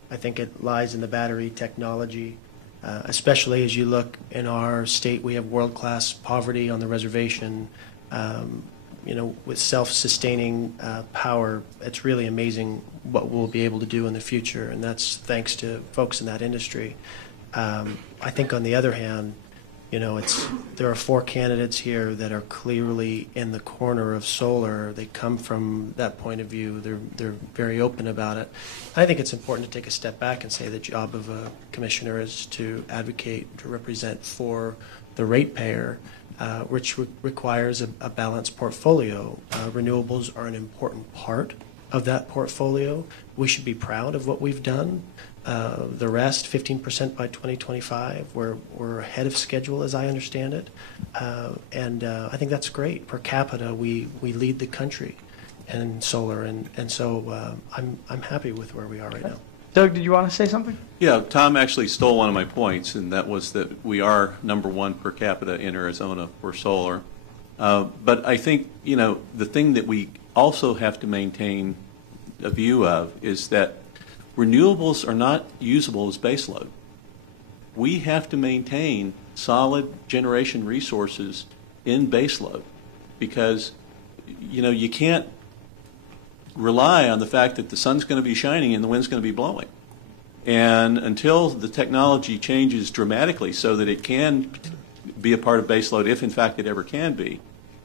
I think it lies in the battery technology, especially as you look in our state. We have world-class poverty on the reservation. With self-sustaining power, it's really amazing what we'll be able to do in the future, and that's thanks to folks in that industry. I think on the other hand, there are 4 candidates here that are clearly in the corner of solar. They come from that point of view. They're very open about it. I think it's important to take a step back and say the job of a commissioner is to advocate, to represent for the ratepayer, which requires a balanced portfolio. Renewables are an important part of that portfolio. We should be proud of what we've done. The rest, 15% by 2025, we're ahead of schedule as I understand it. And I think that's great. Per capita, we lead the country in solar, and so I'm happy with where we are right now. Doug, did you want to say something? Yeah, Tom actually stole one of my points, and that was that we are #1 per capita in Arizona for solar. But I think, the thing that we also have to maintain a view of is that renewables are not usable as baseload. We have to maintain solid generation resources in baseload because, you can't rely on the fact that the sun's going to be shining and the wind's going to be blowing. And until the technology changes dramatically so that it can be a part of baseload, if in fact it ever can be,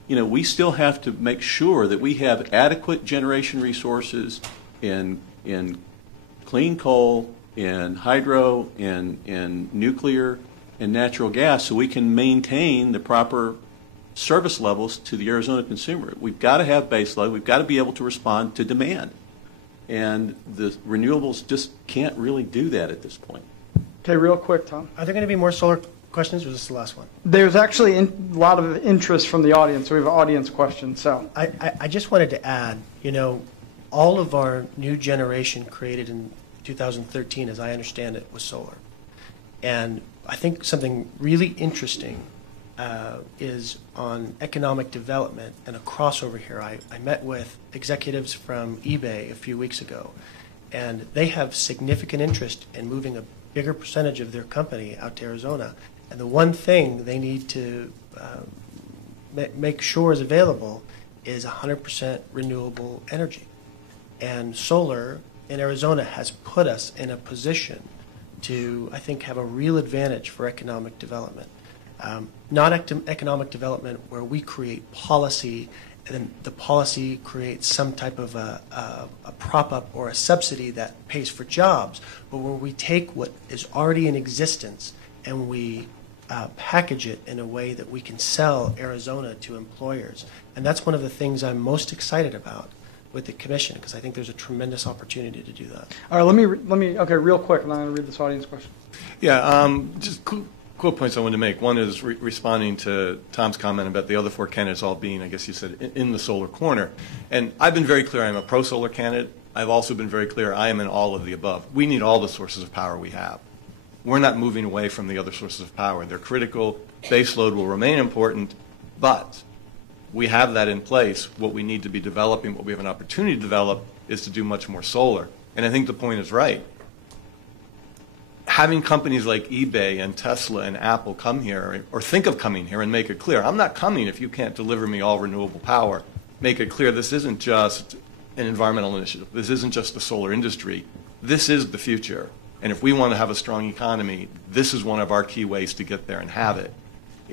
we still have to make sure that we have adequate generation resources in clean coal, in hydro, in nuclear, and natural gas so we can maintain the proper service levels to the Arizona consumer. We've got to have baseload. We've got to be able to respond to demand. And the renewables just can't really do that at this point. Okay, real quick, Tom. Are there going to be more solar questions, or is this the last one? There's actually a lot of interest from the audience. We have audience questions. So I just wanted to add, all of our new generation created in 2013, as I understand it, was solar. And I think something really interesting is on economic development and a crossover here. I met with executives from eBay a few weeks ago, and they have significant interest in moving a bigger percentage of their company out to Arizona. And the one thing they need to make sure is available is 100% renewable energy. And solar in Arizona has put us in a position to, I think, have a real advantage for economic development. Not economic development where we create policy and then the policy creates some type of a prop-up or a subsidy that pays for jobs, but where we take what is already in existence and we package it in a way that we can sell Arizona to employers. And that's one of the things I'm most excited about with the commission, because I think there's a tremendous opportunity to do that. All right, let me okay, real quick, and I'm going to read this audience question. Yeah, just cool points I wanted to make. One is responding to Tom's comment about the other 4 candidates all being, I guess you said, in the solar corner. And I've been very clear I'm a pro-solar candidate. I've also been very clear I am in all of the above. We need all the sources of power we have. We're not moving away from the other sources of power. They're critical. Baseload will remain important, but we have that in place. What we need to be developing, what we have an opportunity to develop, is to do much more solar. And I think the point is right. Having companies like eBay and Tesla and Apple come here, or think of coming here, and make it clear, I'm not coming if you can't deliver me all renewable power. Make it clear this isn't just an environmental initiative. This isn't just the solar industry. This is the future. And if we want to have a strong economy, this is one of our key ways to get there and have it.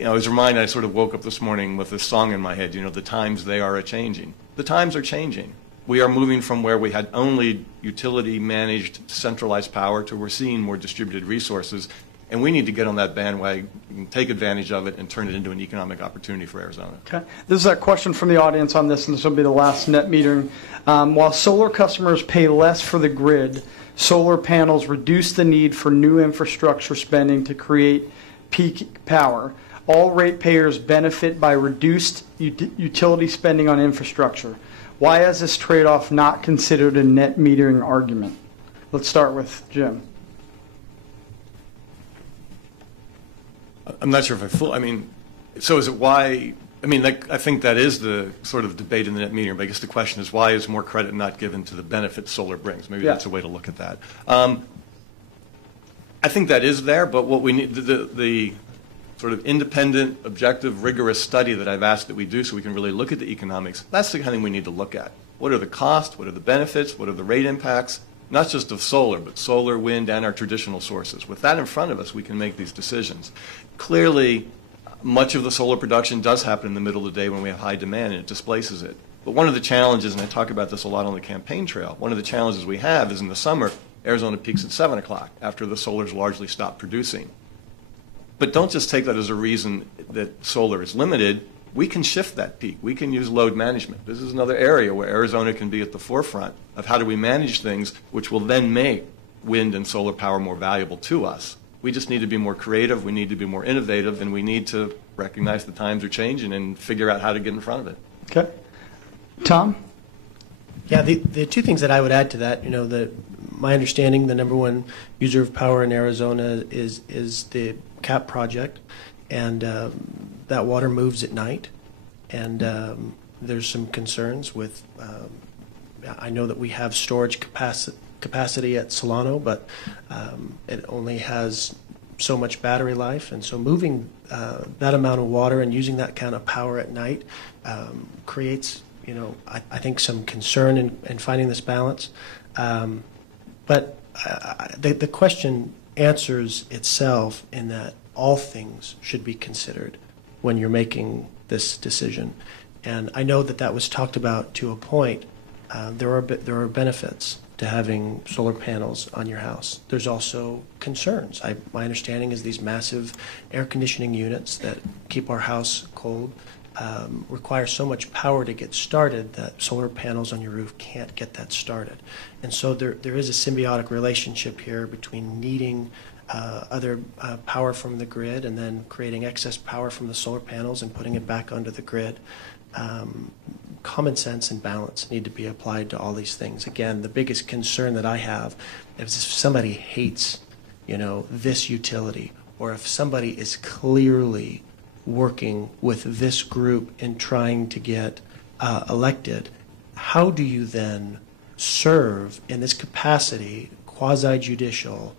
I was reminded, I sort of woke up this morning with this song in my head, the times they are a-changing. The times are changing. We are moving from where we had only utility-managed centralized power to we're seeing more distributed resources, and we need to get on that bandwagon, take advantage of it, and turn it into an economic opportunity for Arizona. Okay. This is a question from the audience on this, and this will be the last net metering. While solar customers pay less for the grid, solar panels reduce the need for new infrastructure spending to create peak power. All ratepayers benefit by reduced utility spending on infrastructure. Why is this trade-off not considered a net metering argument? Let's start with Jim. I'm not sure if so is it why, I think that is the sort of debate in the net metering, but I guess the question is why is more credit not given to the benefits solar brings? Maybe that's a way to look at that. I think that is there, but what we need, the sort of independent, objective, rigorous study that I've asked that we do so we can really look at the economics, that's the kind of thing we need to look at. What are the costs? What are the benefits? What are the rate impacts? Not just of solar, but solar, wind, and our traditional sources. With that in front of us, we can make these decisions. Clearly, much of the solar production does happen in the middle of the day when we have high demand and it displaces it. But one of the challenges, and I talk about this a lot on the campaign trail, one of the challenges we have is in the summer, Arizona peaks at 7 o'clock after the solar's largely stopped producing. But don't just take that as a reason that solar is limited. We can shift that peak. We can use load management. This is another area where Arizona can be at the forefront of how do we manage things which will then make wind and solar power more valuable to us. We just need to be more creative, we need to be more innovative, and we need to recognize the times are changing and figure out how to get in front of it. Okay. Tom? Yeah, the two things that I would add to that, my understanding, the number one user of power in Arizona is the CAP project, and that water moves at night, and there's some concerns with, I know that we have storage capacity at Solano, but it only has so much battery life, and so moving that amount of water and using that kind of power at night creates, I think some concern in finding this balance. But the question answers itself in that all things should be considered when you're making this decision. And I know that was talked about to a point. There are benefits to having solar panels on your house. There's also concerns. My understanding is these massive air conditioning units that keep our house cold require so much power to get started that solar panels on your roof can't get that started. And so there is a symbiotic relationship here between needing other power from the grid and then creating excess power from the solar panels and putting it back onto the grid. Common sense and balance need to be applied to all these things. Again, the biggest concern that I have is if somebody hates, this utility, or if somebody is clearly working with this group in trying to get elected, how do you then serve in this capacity, quasi-judicial,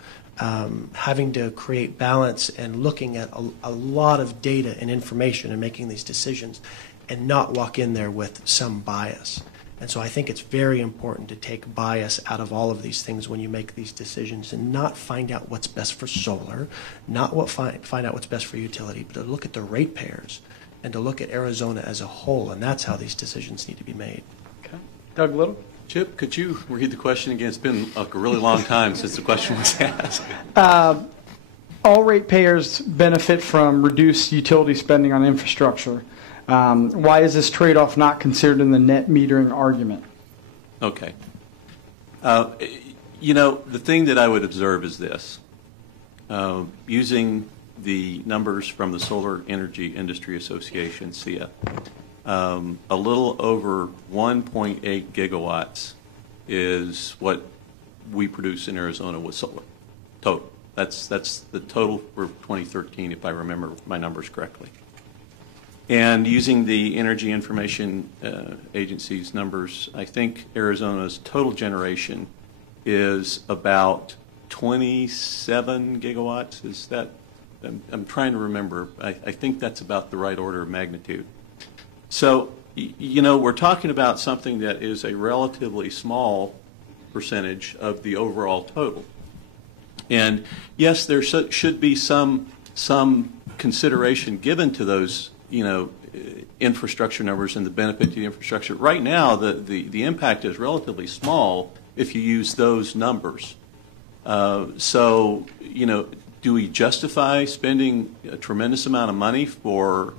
having to create balance and looking at a lot of data and information and making these decisions and not walk in there with some bias? And so I think it's very important to take bias out of all of these things when you make these decisions and not find out what's best for solar, not find out what's best for utility, but to look at the ratepayers and to look at Arizona as a whole, and that's how these decisions need to be made. Okay. Doug Little? Chip, could you read the question again? It's been a really long time since the question was asked. All ratepayers benefit from reduced utility spending on infrastructure. Why is this trade-off not considered in the net metering argument? Okay. The thing that I would observe is this. Using the numbers from the Solar Energy Industry Association, SEIA, a little over 1.8 gigawatts is what we produce in Arizona with solar, total. That's the total for 2013, if I remember my numbers correctly. And using the Energy Information Agency's numbers, I think Arizona's total generation is about 27 gigawatts. Is that? I'm trying to remember. I think that's about the right order of magnitude. So, we're talking about something that is a relatively small percentage of the overall total. And yes, there should be some consideration given to those infrastructure numbers and the benefit to the infrastructure. Right now, the impact is relatively small if you use those numbers. So, do we justify spending a tremendous amount of money for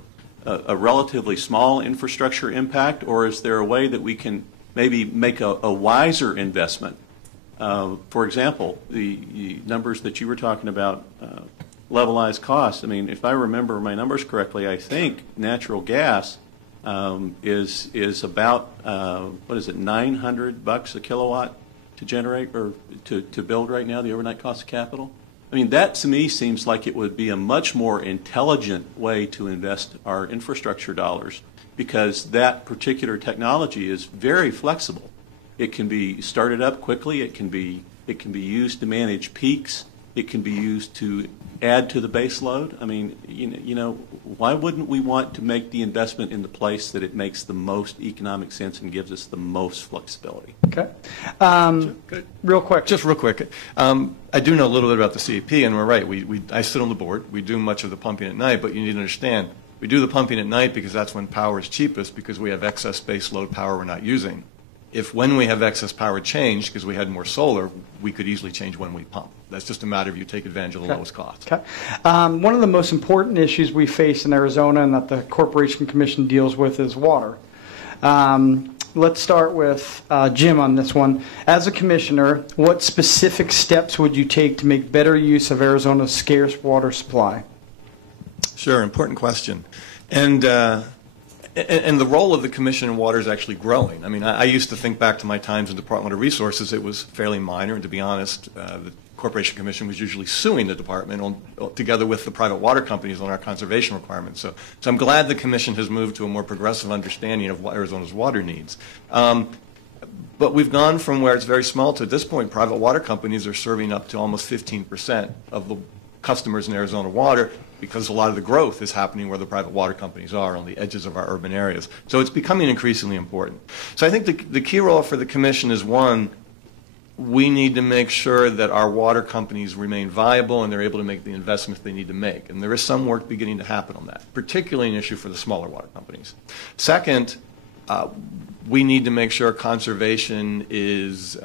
a relatively small infrastructure impact, or is there a way that we can maybe make a wiser investment? For example, the numbers that you were talking about, levelized costs. I mean, if I remember my numbers correctly, I think natural gas is about what is it, $900 a kilowatt to generate or to build right now, the overnight cost of capital. I mean, that to me seems like it would be a much more intelligent way to invest our infrastructure dollars, because that particular technology is very flexible. It can be started up quickly. It can be used to manage peaks. It can be used to add to the base load. I mean, why wouldn't we want to make the investment in the place that it makes the most economic sense and gives us the most flexibility? Okay. Real quick. Just real quick. I do know a little bit about the CEP, and we're right. I sit on the board. We do much of the pumping at night, but you need to understand, we do the pumping at night because that's when power is cheapest, because we have excess base load power we're not using. If when we have excess power changed because we had more solar, we could easily change when we pump. That's just a matter of you take advantage of the lowest cost. Okay. One of the most important issues we face in Arizona and that the Corporation Commission deals with is water. Let's start with Jim on this one. As a commissioner, what specific steps would you take to make better use of Arizona's scarce water supply? Sure, important question. And the role of the Commission on Water is actually growing. I mean, I used to think back to my times in the Department of Resources, it was fairly minor, and to be honest, the Corporation Commission was usually suing the department together with the private water companies on our conservation requirements. So I'm glad the Commission has moved to a more progressive understanding of what Arizona's water needs. But we've gone from where it's very small to, at this point, private water companies are serving up to almost 15% of the customers in Arizona water, because a lot of the growth is happening where the private water companies are, on the edges of our urban areas. So it's becoming increasingly important. So I think the key role for the Commission is, one, we need to make sure that our water companies remain viable and they're able to make the investments they need to make. And there is some work beginning to happen on that, particularly an issue for the smaller water companies. Second, we need to make sure conservation is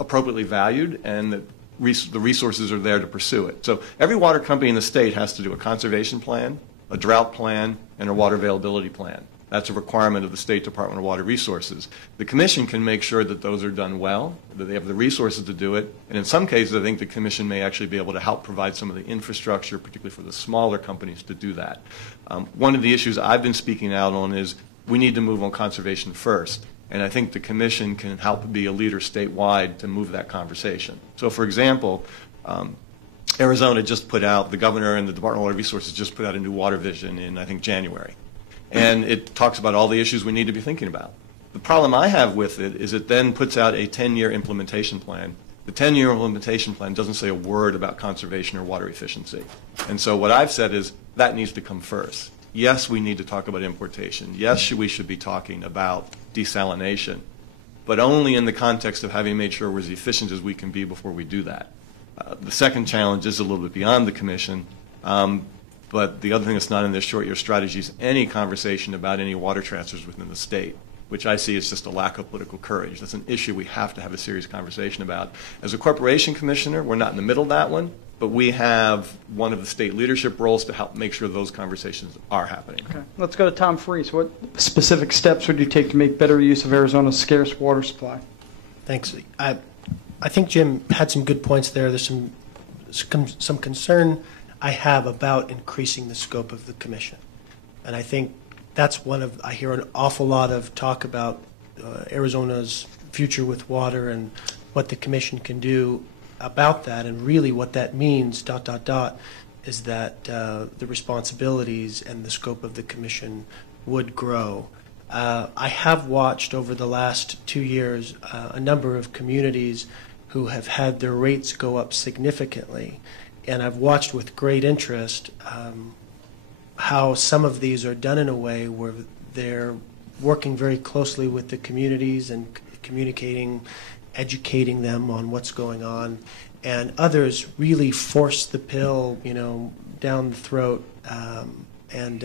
appropriately valued and that the resources are there to pursue it. So every water company in the state has to do a conservation plan, a drought plan, and a water availability plan. That's a requirement of the State Department of Water Resources. The Commission can make sure that those are done well, that they have the resources to do it, and in some cases I think the Commission may actually be able to help provide some of the infrastructure, particularly for the smaller companies, to do that. One of the issues I've been speaking out on is we need to move on conservation first. And I think the Commission can help be a leader statewide to move that conversation. So, for example, Arizona just put out, the governor and the Department of Water Resources just put out a new water vision in, I think, January. And it talks about all the issues we need to be thinking about. The problem I have with it is it then puts out a 10-year implementation plan. The 10-year implementation plan doesn't say a word about conservation or water efficiency. And so what I've said is that needs to come first. Yes, we need to talk about importation. Yes, we should be talking about desalination, but only in the context of having made sure we're as efficient as we can be before we do that. The second challenge is a little bit beyond the Commission, but the other thing that's not in this short-year strategy is any conversation about any water transfers within the state, which I see as just a lack of political courage. That's an issue we have to have a serious conversation about. As a Corporation Commissioner, we're not in the middle of that one, but we have one of the state leadership roles to help make sure those conversations are happening. Okay. Let's go to Tom Freese. What specific steps would you take to make better use of Arizona's scarce water supply? Thanks. I think Jim had some good points there. There's some concern I have about increasing the scope of the Commission. And I think that's I hear an awful lot of talk about Arizona's future with water and what the Commission can do about that, and really what that means, ... is that the responsibilities and the scope of the Commission would grow. I have watched over the last 2 years a number of communities who have had their rates go up significantly, and I've watched with great interest how some of these are done in a way where they're working very closely with the communities and communicating, educating them on what's going on, and others really force the pill, down the throat And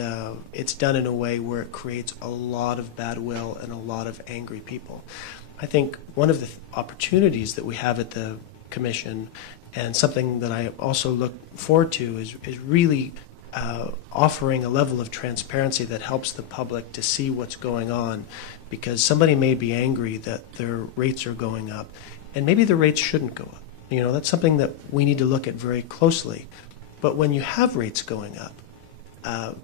it's done in a way where it creates a lot of bad will and a lot of angry people. I think one of the opportunities that we have at the Commission, and something that I also look forward to, is really offering a level of transparency that helps the public to see what's going on, because somebody may be angry that their rates are going up, and maybe the rates shouldn't go up. You know, that's something that we need to look at very closely. But when you have rates going up,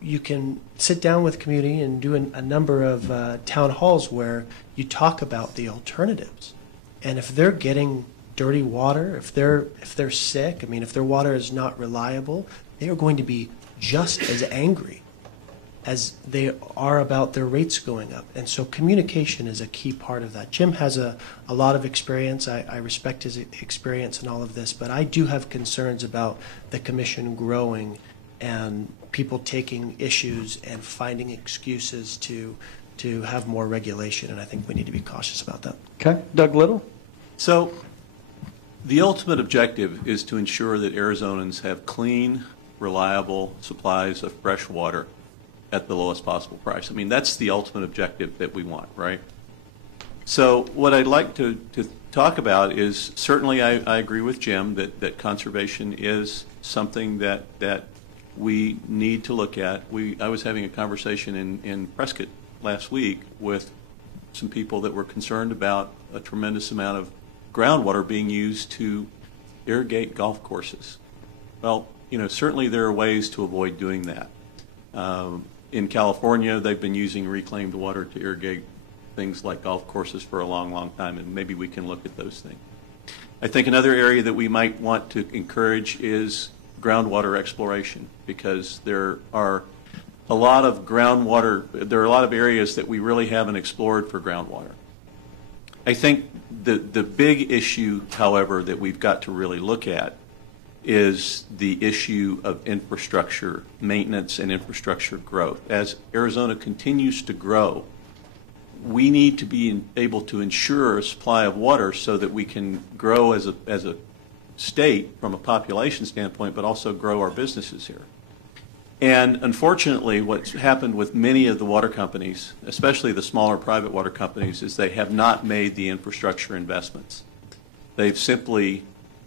you can sit down with community and do a number of town halls where you talk about the alternatives. And if they're getting dirty water, if they're sick, I mean, if their water is not reliable, they are going to be just as angry as they are about their rates going up. And so communication is a key part of that. Jim has a lot of experience. I respect his experience in all of this, but I do have concerns about the Commission growing and people taking issues and finding excuses to have more regulation, and I think we need to be cautious about that. Okay. Doug Little? So the ultimate objective is to ensure that Arizonans have clean, reliable supplies of fresh water at the lowest possible price. I mean, that's the ultimate objective that we want, right? So what I'd like to talk about is, certainly I agree with Jim that conservation is something that we need to look at. I was having a conversation in Prescott last week with some people that were concerned about a tremendous amount of groundwater being used to irrigate golf courses. Well, you know, certainly there are ways to avoid doing that. In California, they've been using reclaimed water to irrigate things like golf courses for a long, long time, and maybe we can look at those things. I think another area that we might want to encourage is groundwater exploration, because there are a lot of areas that we really haven't explored for groundwater. I think the big issue, however, that we've got to really look at is the issue of infrastructure maintenance and infrastructure growth. As Arizona continues to grow, we need to be able to ensure a supply of water so that we can grow as a state from a population standpoint, but also grow our businesses here. And unfortunately, what's happened with many of the water companies, especially the smaller private water companies, is they have not made the infrastructure investments. They've simply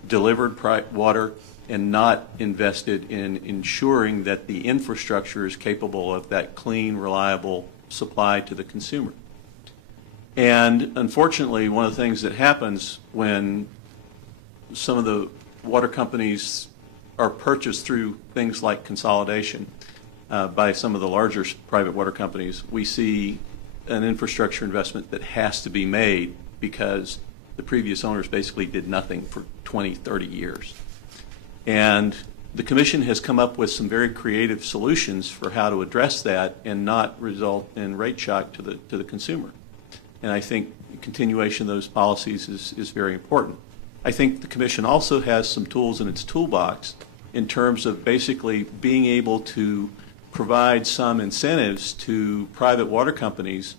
delivered water and not invested in ensuring that the infrastructure is capable of that clean, reliable supply to the consumer. And unfortunately, one of the things that happens when some of the water companies are purchased through things like consolidation by some of the larger private water companies, we see an infrastructure investment that has to be made because the previous owners basically did nothing for 20, 30 years. And the Commission has come up with some very creative solutions for how to address that and not result in rate shock to the consumer. And I think continuation of those policies is very important. I think the Commission also has some tools in its toolbox in terms of basically being able to provide some incentives to private water companies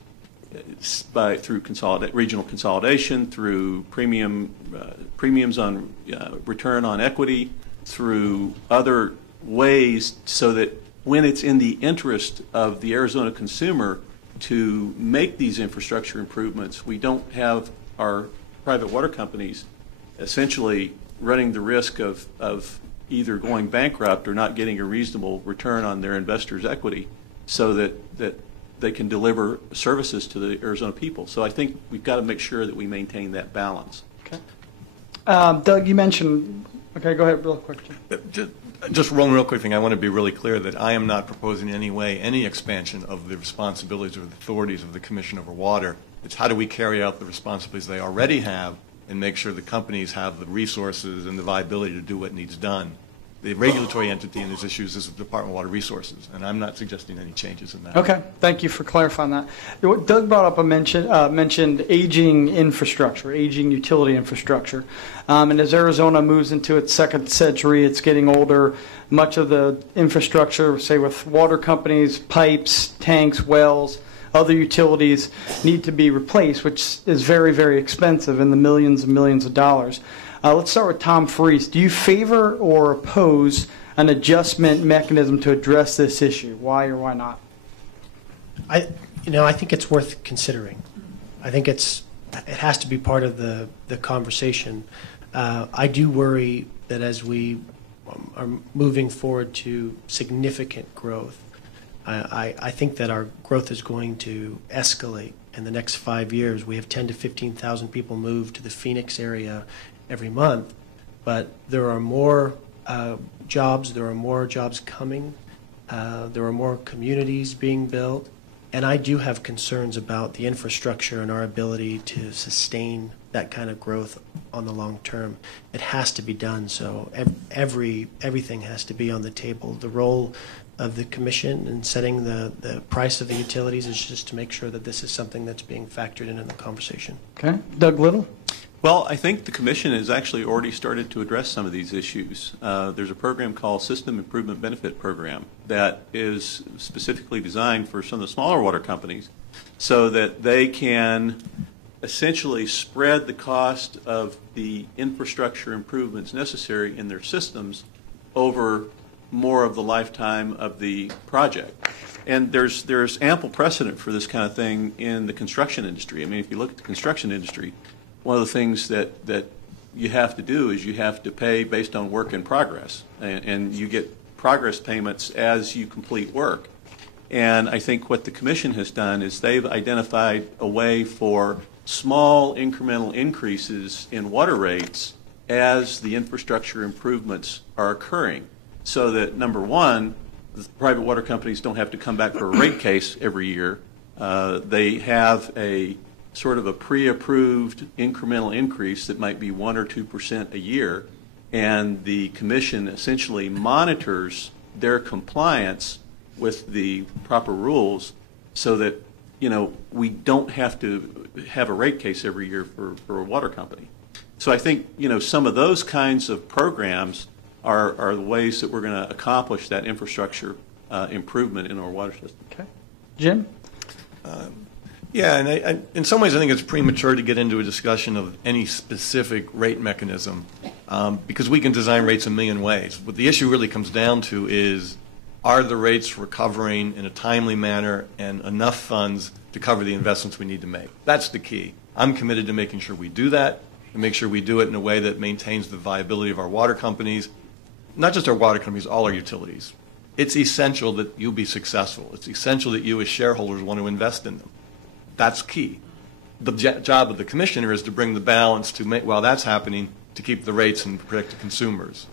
through regional consolidation, through premiums on return on equity, through other ways, so that when it's in the interest of the Arizona consumer to make these infrastructure improvements, we don't have our private water companies essentially running the risk of either going bankrupt or not getting a reasonable return on their investors' equity, so that they can deliver services to the Arizona people. So I think we've got to make sure that we maintain that balance. Okay. Doug, you mentioned, okay, go ahead real quick. Just one real quick thing. I want to be really clear that I am not proposing in any way any expansion of the responsibilities or the authorities of the Commission over Water. It's how do we carry out the responsibilities they already have and make sure the companies have the resources and the viability to do what needs done. The regulatory entity in these issues is the Department of Water Resources, and I'm not suggesting any changes in that. Okay, thank you for clarifying that. Doug brought up mentioned aging infrastructure, aging utility infrastructure. And as Arizona moves into its second century, it's getting older. Much of the infrastructure, say with water companies, pipes, tanks, wells, other utilities need to be replaced, which is very, very expensive in the millions and millions of dollars. Let's start with Tom Freese. Do you favor or oppose an adjustment mechanism to address this issue? Why or why not? I think it's worth considering. I think it has to be part of the conversation. I do worry that as we are moving forward to significant growth, I think that our growth is going to escalate in the next 5 years. We have 10 to 15,000 people move to the Phoenix area every month, but there are more jobs. There are more jobs coming. There are more communities being built. And I do have concerns about the infrastructure and our ability to sustain that kind of growth on the long term. It has to be done, so everything has to be on the table. The role of the commission in setting the price of the utilities is just to make sure that this is something that's being factored in the conversation. Okay. Doug Little? Well, I think the Commission has actually already started to address some of these issues. There's a program called System Improvement Benefit Program that is specifically designed for some of the smaller water companies so that they can essentially spread the cost of the infrastructure improvements necessary in their systems over more of the lifetime of the project. And there's ample precedent for this kind of thing in the construction industry. I mean, if you look at the construction industry, one of the things that you have to do is you have to pay based on work in progress, and you get progress payments as you complete work. And I think what the Commission has done is they've identified a way for small incremental increases in water rates as the infrastructure improvements are occurring, so that, number one, the private water companies don't have to come back for a rate case every year. They have a sort of a pre-approved incremental increase that might be 1 or 2% a year, and the Commission essentially monitors their compliance with the proper rules so that, we don't have to have a rate case every year for a water company. So I think, some of those kinds of programs are the ways that we're going to accomplish that infrastructure improvement in our water system. Okay. Jim? Yeah, and in some ways I think it's premature to get into a discussion of any specific rate mechanism because we can design rates a million ways. What the issue really comes down to is, are the rates recovering in a timely manner and enough funds to cover the investments we need to make? That's the key. I'm committed to making sure we do that and make sure we do it in a way that maintains the viability of our water companies, not just our water companies, all our utilities. It's essential that you be successful. It's essential that you as shareholders want to invest in them. That's key. The job of the commissioner is to bring the balance to make, while that's happening, to keep the rates and protect the consumers.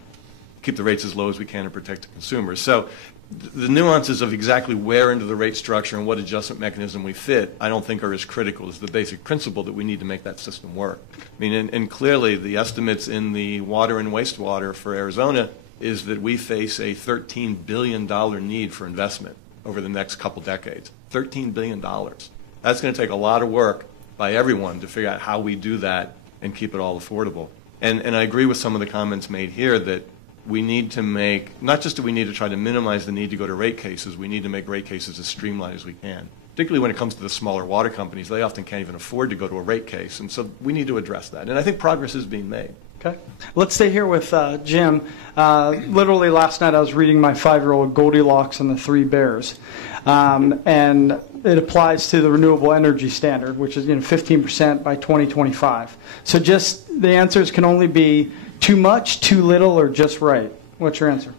Keep the rates as low as we can and protect the consumers. So the nuances of exactly where into the rate structure and what adjustment mechanism we fit, I don't think are as critical as the basic principle that we need to make that system work. I mean, and clearly the estimates in the water and wastewater for Arizona is that we face a $13 billion need for investment over the next couple decades. $13 billion. That's going to take a lot of work by everyone to figure out how we do that and keep it all affordable. And I agree with some of the comments made here that we need to make, not just do we need to try to minimize the need to go to rate cases, we need to make rate cases as streamlined as we can. Particularly when it comes to the smaller water companies, they often can't even afford to go to a rate case. And so we need to address that. And I think progress is being made. Okay. Let's stay here with Jim. Literally last night I was reading my 5-year-old Goldilocks and the Three Bears. And it applies to the renewable energy standard, which is 15% by 2025. So just the answers can only be too much, too little, or just right. What's your answer?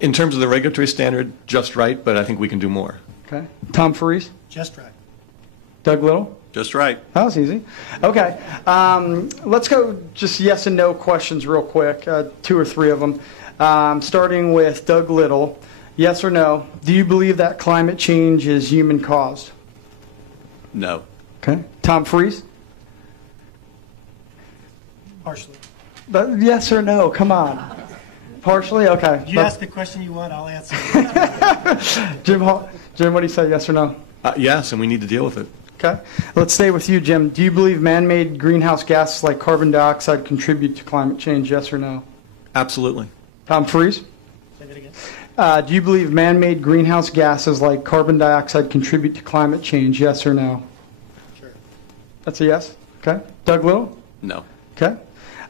In terms of the regulatory standard, just right, but I think we can do more. Okay. Tom Faries? Just right. Doug Little? Just right. That was easy. Okay. Let's go just yes and no questions real quick, 2 or 3 of them. Starting with Doug Little. Yes or no, do you believe that climate change is human caused? No. Okay. Tom Faries? Partially. But yes or no? Come on. Partially? Okay. You ask the question you want, I'll answer. Jim, what do you say, yes or no? Yes, and we need to deal with it. Okay. Let's stay with you, Jim. Do you believe man-made greenhouse gases like carbon dioxide contribute to climate change, yes or no? Absolutely. Tom Faries? Say that again. Do you believe man-made greenhouse gases like carbon dioxide contribute to climate change, yes or no? Sure. That's a yes? Okay. Doug Little? No. Okay.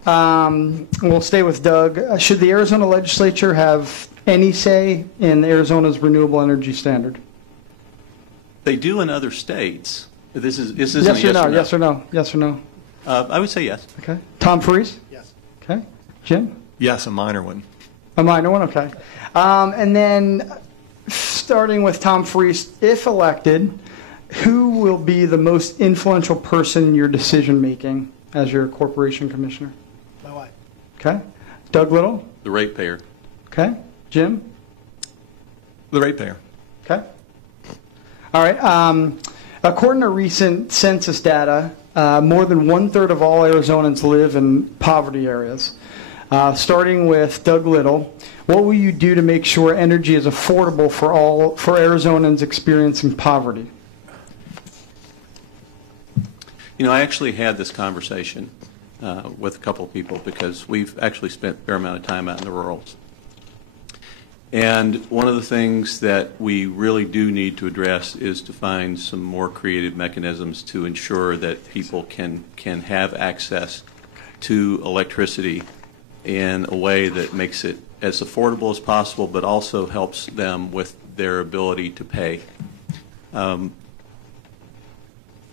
We'll stay with Doug. Should the Arizona legislature have any say in Arizona's renewable energy standard? They do in other states. This is Yes a or no? Yes or no? Yes or no? I would say yes. Okay. Tom Freese? Yes. Okay. Jim? Yes, a minor one. A minor one, okay. And then, starting with Tom Freese, if elected, who will be the most influential person in your decision-making as your corporation commissioner? My wife. Okay. Doug Little? The ratepayer. Okay. Jim? The ratepayer. Okay. All right. According to recent census data, more than 1/3 of all Arizonans live in poverty areas. Starting with Doug Little, what will you do to make sure energy is affordable for Arizonans experiencing poverty? You know, I actually had this conversation with a couple of people because we've actually spent a fair amount of time out in the rurals. And one of the things that we really do need to address is to find some more creative mechanisms to ensure that people can have access to electricity in a way that makes it as affordable as possible, but also helps them with their ability to pay.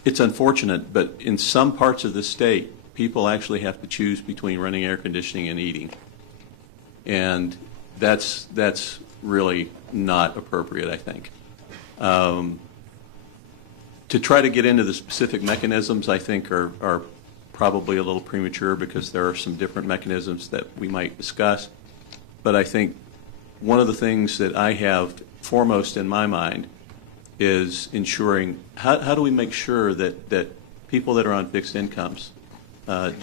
It's unfortunate, but in some parts of the state, people actually have to choose between running air conditioning and eating. And that's really not appropriate, I think. To try to get into the specific mechanisms, I think, are probably a little premature because there are some different mechanisms that we might discuss. But I think one of the things that I have foremost in my mind is ensuring how do we make sure that people that are on fixed incomes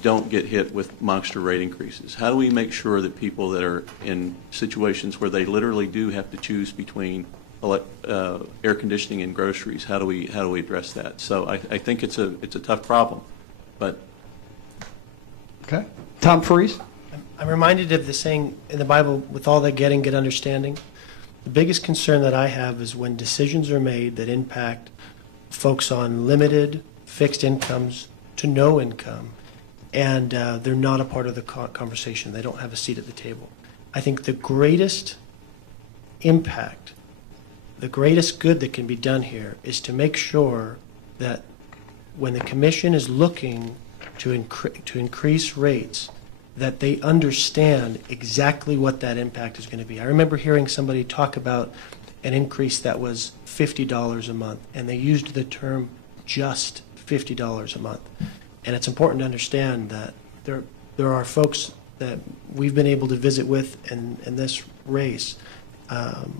don't get hit with monster rate increases? How do we make sure that people that are in situations where they literally do have to choose between air conditioning and groceries, how do we address that? So I think it's a tough problem, but. Okay. Tom Freese? I'm reminded of the saying in the Bible, with all that getting, get understanding. The biggest concern that I have is when decisions are made that impact folks on limited, fixed incomes to no income, and they're not a part of the conversation. They don't have a seat at the table. I think the greatest impact, the greatest good that can be done here is to make sure that when the commission is looking to increase rates, that they understand exactly what that impact is going to be. I remember hearing somebody talk about an increase that was $50 a month, and they used the term just $50 a month. And it's important to understand that there are folks that we've been able to visit with in this race,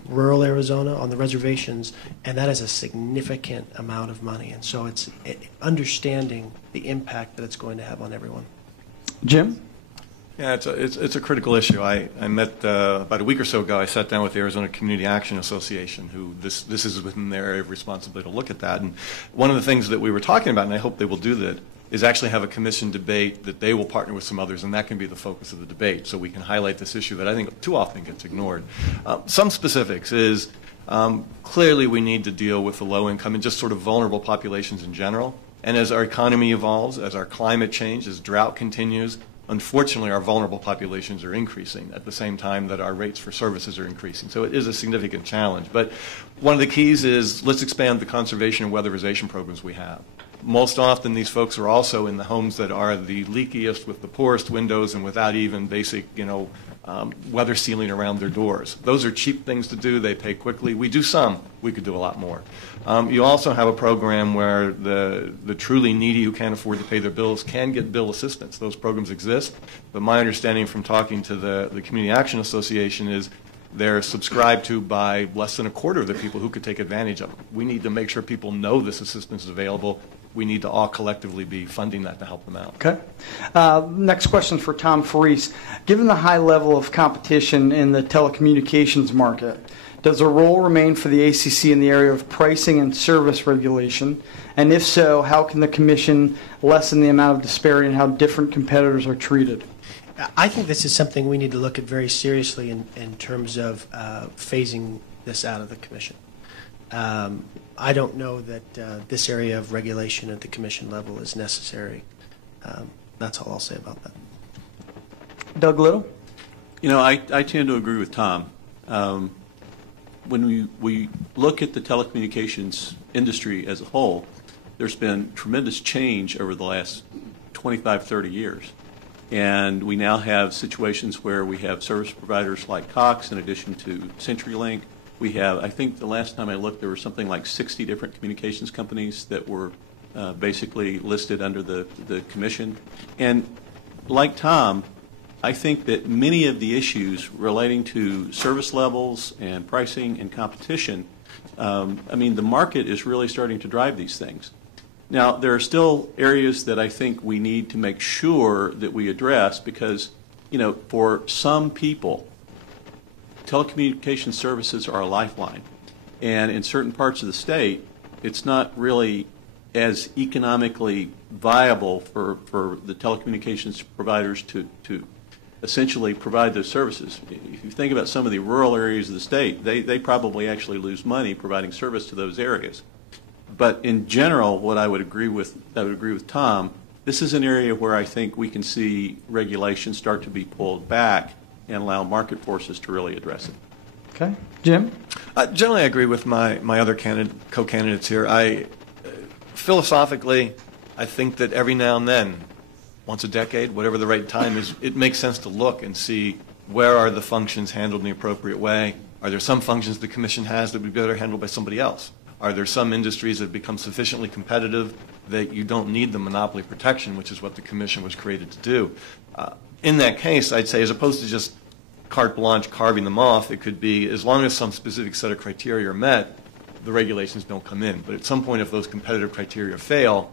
rural Arizona on the reservations, and that is a significant amount of money. And so it's understanding the impact that it's going to have on everyone. Jim? Yeah, it's a critical issue. I met about a week or so ago. I sat down with the Arizona Community Action Association, who this is within their area of responsibility to look at that. And one of the things that we were talking about, and I hope they will do that, is actually have a commission debate that they will partner with some others, and that can be the focus of the debate, so we can highlight this issue that I think too often gets ignored. Some specifics is clearly we need to deal with the low income and just sort of vulnerable populations in general. And as our economy evolves, as our climate changes, as drought continues, unfortunately, our vulnerable populations are increasing at the same time that our rates for services are increasing. So it is a significant challenge. But one of the keys is let's expand the conservation and weatherization programs we have. Most often, these folks are also in the homes that are the leakiest, with the poorest windows and without even basic, weather sealing around their doors. Those are cheap things to do. They pay quickly. We do some. We could do a lot more. You also have a program where the truly needy who can't afford to pay their bills can get bill assistance. Those programs exist. But my understanding from talking to the Community Action Association is they're subscribed to by less than a quarter of the people who could take advantage of them. We need to make sure people know this assistance is available. We need to all collectively be funding that to help them out. Okay. Next question for Tom Freese. Given the high level of competition in the telecommunications market, does a role remain for the ACC in the area of pricing and service regulation? And if so, how can the Commission lessen the amount of disparity in how different competitors are treated? I think this is something we need to look at very seriously in terms of phasing this out of the Commission. I don't know that this area of regulation at the Commission level is necessary. That's all I'll say about that. Doug Little? You know, I tend to agree with Tom. When we look at the telecommunications industry as a whole, there's been tremendous change over the last 25, 30 years. And we now have situations where we have service providers like Cox in addition to CenturyLink. We have, I think the last time I looked, there were something like 60 different communications companies that were basically listed under the commission. And like Tom, I think that many of the issues relating to service levels and pricing and competition, I mean, the market is really starting to drive these things. Now, there are still areas that I think we need to make sure that we address because, you know, for some people, telecommunications services are a lifeline. And in certain parts of the state, it's not really as economically viable for the telecommunications providers to essentially provide those services. If you think about some of the rural areas of the state, they probably actually lose money providing service to those areas. But in general, what I would agree with Tom, this is an area where I think we can see regulations start to be pulled back and allow market forces to really address it. Okay. Jim? Generally, I agree with my other co-candidates here. Philosophically, I think that every now and then, once a decade, whatever the right time is, it makes sense to look and see where are the functions handled in the appropriate way. Are there some functions the Commission has that would be better handled by somebody else? Are there some industries that have become sufficiently competitive that you don't need the monopoly protection, which is what the Commission was created to do? In that case, I'd say as opposed to just carte blanche carving them off, it could be as long as some specific set of criteria are met, the regulations don't come in. But at some point, if those competitive criteria fail,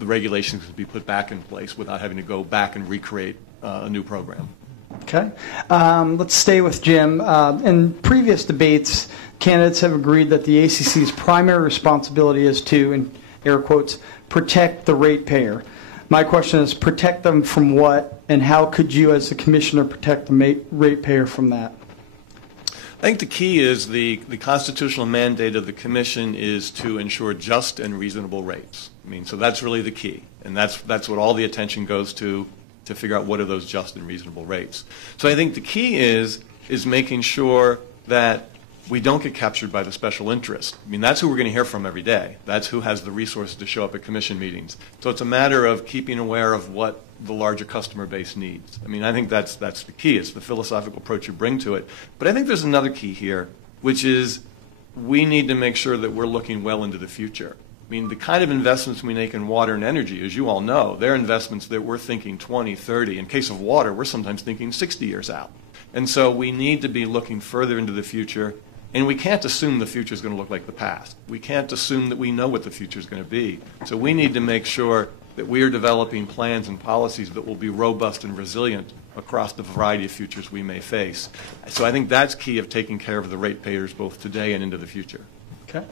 the regulations could be put back in place without having to go back and recreate a new program. Okay. Let's stay with Jim. In previous debates, candidates have agreed that the ACC's primary responsibility is to, in air quotes, protect the ratepayer. My question is, protect them from what, and how could you as the commissioner protect the ratepayer from that? I think the key is the constitutional mandate of the Commission is to ensure just and reasonable rates. I mean, so that's really the key, and that's what all the attention goes to figure out what are those just and reasonable rates. So I think the key is making sure that we don't get captured by the special interest. I mean, that's who we're going to hear from every day. That's who has the resources to show up at Commission meetings. So it's a matter of keeping aware of what the larger customer base needs. I mean, I think that's the key. It's the philosophical approach you bring to it. But I think there's another key here, which is we need to make sure that we're looking well into the future. I mean, the kind of investments we make in water and energy, as you all know, they're investments that we're thinking 20, 30. In case of water, we're sometimes thinking 60 years out. And so we need to be looking further into the future. And we can't assume the future is going to look like the past. We can't assume that we know what the future is going to be. So we need to make sure that we are developing plans and policies that will be robust and resilient across the variety of futures we may face. So I think that's key of taking care of the ratepayers both today and into the future. Okay.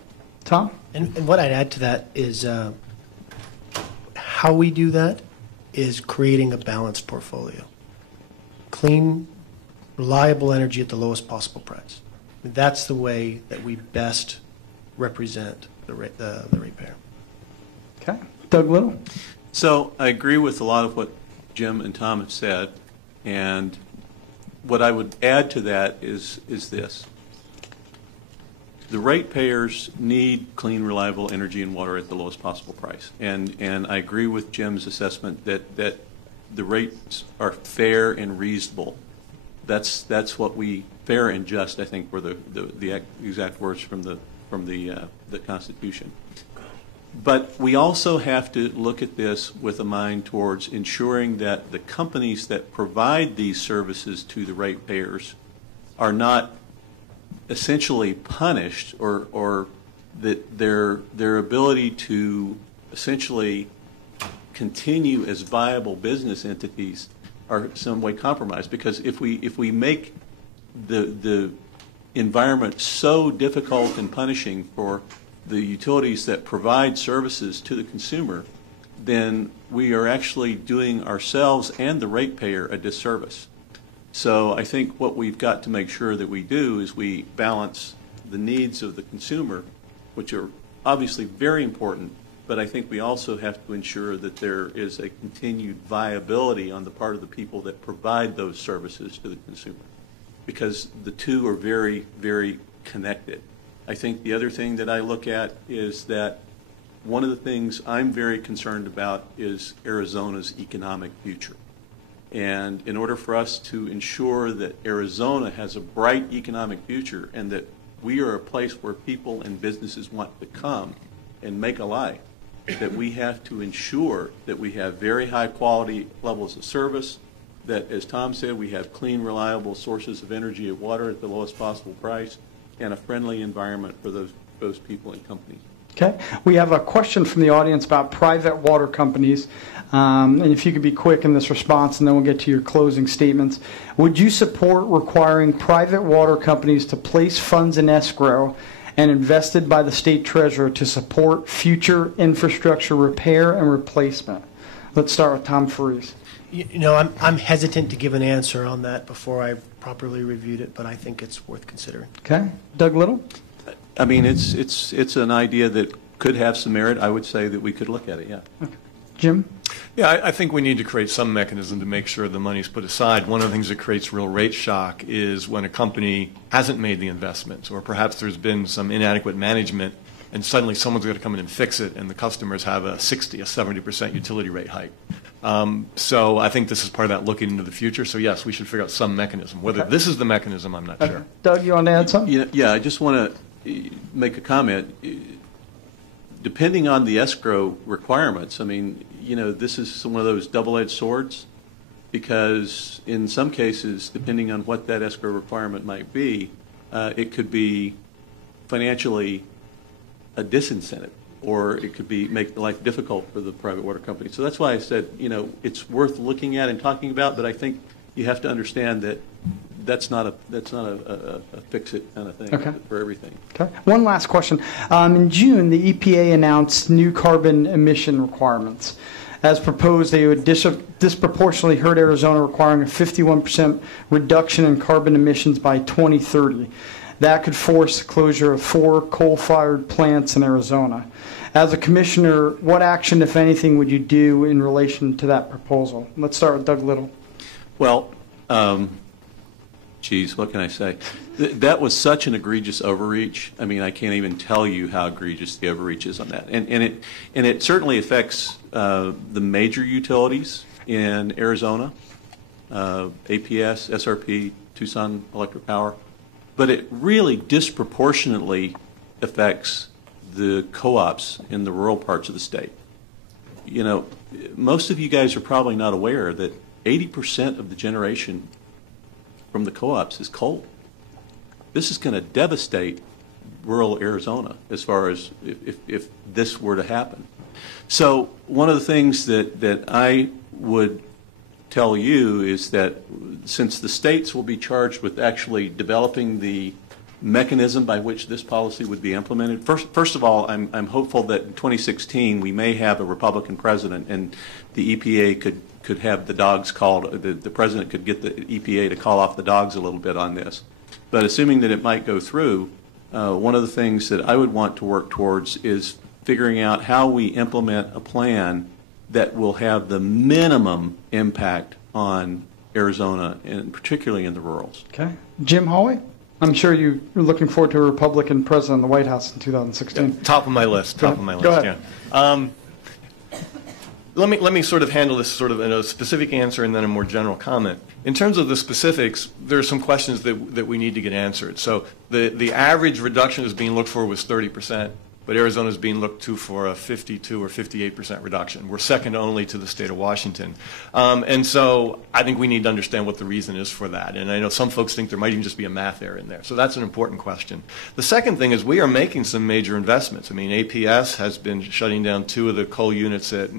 Tom? And what I'd add to that is how we do that is creating a balanced portfolio. Clean, reliable energy at the lowest possible price. That's the way that we best represent the ratepayer. Okay. Doug Little? So I agree with a lot of what Jim and Tom have said, and what I would add to that is this. The ratepayers need clean, reliable energy and water at the lowest possible price. And I agree with Jim's assessment that the rates are fair and reasonable. That's what we, fair and just, I think, were the exact words from the Constitution. But we also have to look at this with a mind towards ensuring that the companies that provide these services to the ratepayers are not essentially punished, or that their ability to essentially continue as viable business entities are some way compromised. Because if we make the environment so difficult and punishing for the utilities that provide services to the consumer, then we are actually doing ourselves and the ratepayer a disservice. So I think what we've got to make sure that we do is we balance the needs of the consumer, which are obviously very important, but I think we also have to ensure that there is a continued viability on the part of the people that provide those services to the consumer, because the two are very, very connected. I think the other thing that I look at is that one of the things I'm very concerned about is Arizona's economic future. And in order for us to ensure that Arizona has a bright economic future and that we are a place where people and businesses want to come and make a life, that we have to ensure that we have very high quality levels of service, that, as Tom said, we have clean, reliable sources of energy and water at the lowest possible price, and a friendly environment for those people and companies. Okay. We have a question from the audience about private water companies. And if you could be quick in this response, and then we'll get to your closing statements. Would you support requiring private water companies to place funds in escrow and invested by the state treasurer to support future infrastructure repair and replacement? Let's start with Tom Freese. You know, I'm hesitant to give an answer on that before I've properly reviewed it, but I think it's worth considering. Okay. Doug Little? I mean, it's an idea that could have some merit. I would say that we could look at it, yeah. Okay. Jim? Yeah, I think we need to create some mechanism to make sure the money's put aside. One of the things that creates real rate shock is when a company hasn't made the investments, or perhaps there's been some inadequate management, and suddenly someone's going to come in and fix it, and the customers have a 60, a 70% utility rate hike. So I think this is part of that looking into the future. So yes, we should figure out some mechanism. Whether this is the mechanism, I'm not sure. Doug, you want to add something? Yeah, I just want to make a comment. Depending on the escrow requirements, I mean, you know, this is one of those double-edged swords, because in some cases, depending on what that escrow requirement might be, it could be financially a disincentive, or it could be make life difficult for the private water company. So that's why I said, you know, it's worth looking at and talking about, but I think you have to understand that that's not a fix-it kind of thing for everything. Okay. One last question. In June, the EPA announced new carbon emission requirements. As proposed, they would disproportionately hurt Arizona, requiring a 51% reduction in carbon emissions by 2030. That could force the closure of 4 coal-fired plants in Arizona. As a commissioner, what action, if anything, would you do in relation to that proposal? Let's start with Doug Little. Well, geez, what can I say? That was such an egregious overreach. I mean, I can't even tell you how egregious the overreach is on that. And it certainly affects the major utilities in Arizona, APS, SRP, Tucson Electric Power. But it really disproportionately affects the co-ops in the rural parts of the state. You know, most of you guys are probably not aware that 80% of the generation from the co-ops is coal. This is going to devastate rural Arizona as far as if this were to happen. So one of the things that I would tell you is that since the states will be charged with actually developing the mechanism by which this policy would be implemented, first of all, I'm hopeful that in 2016 we may have a Republican president and the EPA could have the dogs called, the president could get the EPA to call off the dogs a little bit on this. But assuming that it might go through, one of the things that I would want to work towards is figuring out how we implement a plan that will have the minimum impact on Arizona, and particularly in the rurals. Okay. Jim Holway? I'm sure you're looking forward to a Republican president in the White House in 2016. Yeah, top of my list. Top of my list. Go ahead. Yeah. Let me sort of handle this sort of in a specific answer and then a more general comment. In terms of the specifics, there are some questions that we need to get answered. So the average reduction is being looked for was 30%, but Arizona is being looked to for a 52 or 58% reduction. We're second only to the state of Washington. And so I think we need to understand what the reason is for that. And I know some folks think there might even just be a math error in there. So that's an important question. The second thing is we are making some major investments. I mean, APS has been shutting down 2 of the coal units at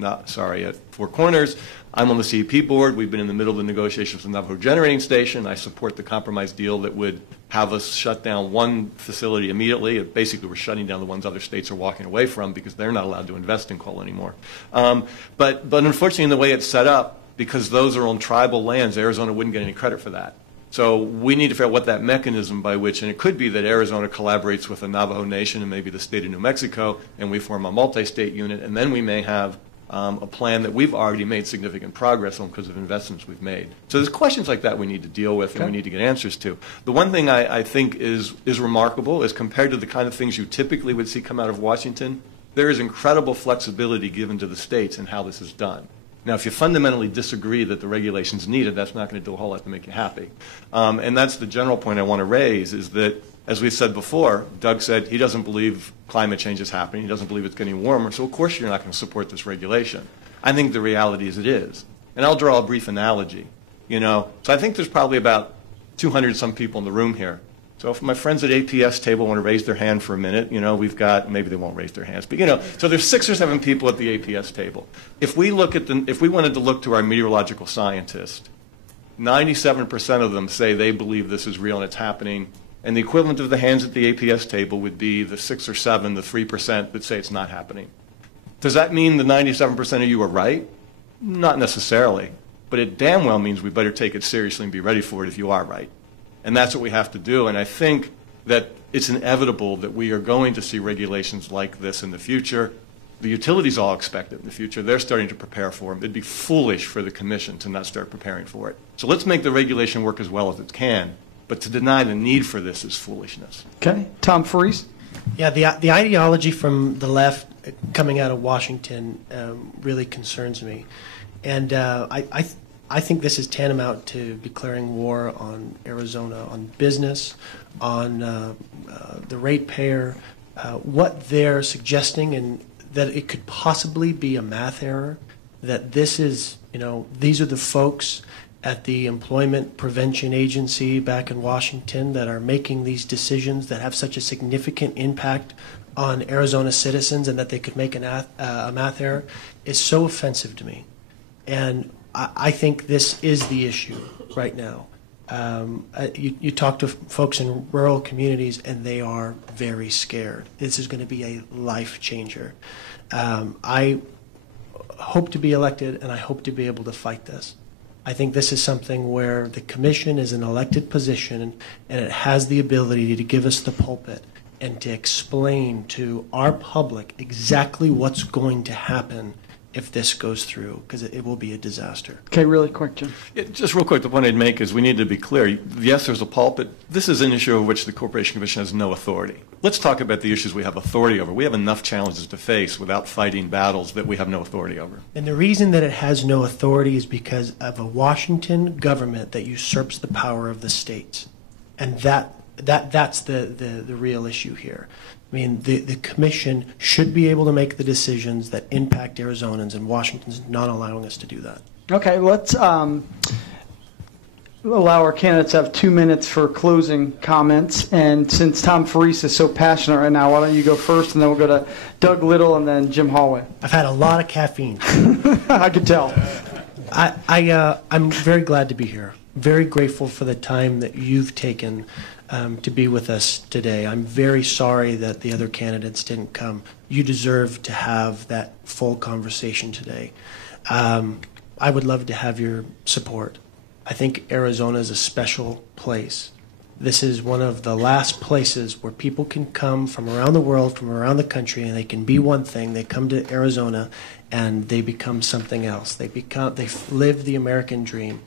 Four Corners. I'm on the CEP board. We've been in the middle of the negotiations with the Navajo Generating Station. I support the compromise deal that would have us shut down 1 facility immediately. Basically, we're shutting down the ones other states are walking away from because they're not allowed to invest in coal anymore. But unfortunately, in the way it's set up, because those are on tribal lands, Arizona wouldn't get any credit for that. So we need to figure out what that mechanism by which, and it could be that Arizona collaborates with the Navajo Nation and maybe the state of New Mexico, and we form a multi-state unit, and then we may have a plan that we've already made significant progress on because of investments we've made. So there's questions like that we need to deal with and we need to get answers to. The one thing I think is remarkable is compared to the kind of things you typically would see come out of Washington, there is incredible flexibility given to the states in how this is done. Now, if you fundamentally disagree that the regulation's needed, that's not going to do a whole lot to make you happy. And that's the general point I want to raise, is that, as we said before, Doug said he doesn't believe climate change is happening. He doesn't believe it's getting warmer. So, of course, you're not going to support this regulation. I think the reality is it is. And I'll draw a brief analogy. So I think there's probably about 200-some people in the room here. So if my friends at APS table want to raise their hand for a minute, we've got, maybe they won't raise their hands, but so there's 6 or 7 people at the APS table. If we wanted to look to our meteorological scientists, 97% of them say they believe this is real and it's happening. And the equivalent of the hands at the APS table would be the 6 or 7, the 3% that say it's not happening. Does that mean the 97% of you are right? Not necessarily. But it damn well means we better take it seriously and be ready for it if you are right. And that's what we have to do. And I think that it's inevitable that we are going to see regulations like this in the future. The utilities all expect it in the future. They're starting to prepare for them. It'd be foolish for the Commission to not start preparing for it. So let's make the regulation work as well as it can. But to deny the need for this is foolishness. Okay. Tom Freese? Yeah, the ideology from the left coming out of Washington really concerns me. And I think this is tantamount to declaring war on Arizona, on business, on the ratepayer. What they're suggesting, and that it could possibly be a math error, that this is, these are the folks at the Employment Prevention Agency back in Washington that are making these decisions that have such a significant impact on Arizona citizens, and that they could make a math error, is so offensive to me. And I think this is the issue right now. You talk to folks in rural communities, and they are very scared. This is going to be a life changer. I hope to be elected, and I hope to be able to fight this. I think this is something where the Commission is an elected position, and it has the ability to give us the pulpit and to explain to our public exactly what's going to happen if this goes through, because it will be a disaster. Okay, really quick, Jim. Just real quick, the point I'd make is we need to be clear. Yes, there's a pulpit. This is an issue over which the Corporation Commission has no authority. Let's talk about the issues we have authority over. We have enough challenges to face without fighting battles that we have no authority over. And the reason that it has no authority is because of a Washington government that usurps the power of the states. And that's the real issue here. I mean, the Commission should be able to make the decisions that impact Arizonans, and Washington's not allowing us to do that. Okay, let's allow our candidates to have 2 minutes for closing comments. And since Tom Freese is so passionate right now, why don't you go first, and then we'll go to Doug Little and then Jim Holway. I've had a lot of caffeine. I could tell. I'm very glad to be here. Very grateful for the time that you've taken to be with us today. I'm very sorry that the other candidates didn't come. You deserve to have that full conversation today. I would love to have your support. I think Arizona is a special place. This is one of the last places where people can come from around the world, from around the country, and they can be one thing. They come to Arizona and they become something else. They live the American dream.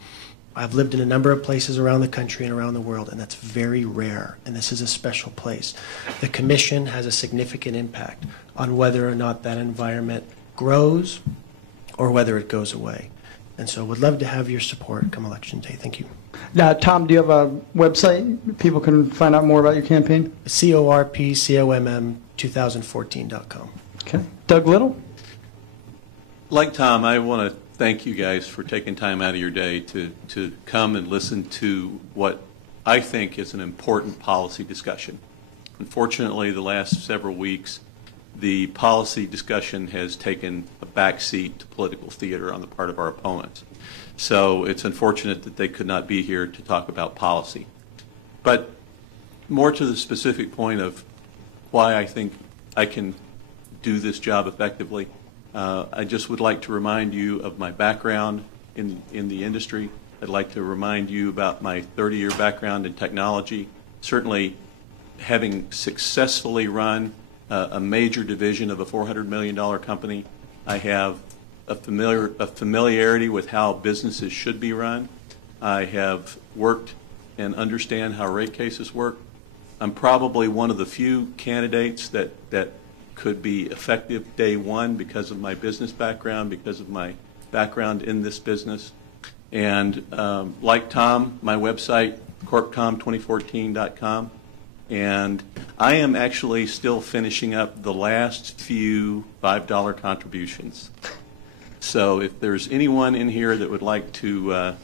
I've lived in a number of places around the country and around the world, and that's very rare, and this is a special place. The Commission has a significant impact on whether or not that environment grows or whether it goes away. And so would love to have your support come Election Day. Thank you. Now, Tom, do you have a website people can find out more about your campaign? corpcomm2014.com. Okay. Doug Little? Like Tom, I want to thank you guys for taking time out of your day to come and listen to what I think is an important policy discussion. Unfortunately, the last several weeks, the policy discussion has taken a back seat to political theater on the part of our opponents. So it's unfortunate that they could not be here to talk about policy. But more to the specific point of why I think I can do this job effectively, I just would like to remind you of my background in the industry. I'd like to remind you about my 30-year background in technology. Certainly, having successfully run a major division of a $400 million company, I have a familiarity with how businesses should be run. I have worked and understand how rate cases work. I'm probably one of the few candidates that could be effective day one because of my business background, because of my background in this business. And like Tom, my website, corpcom2014.com. And I am actually still finishing up the last few $5 contributions. So if there's anyone in here that would like to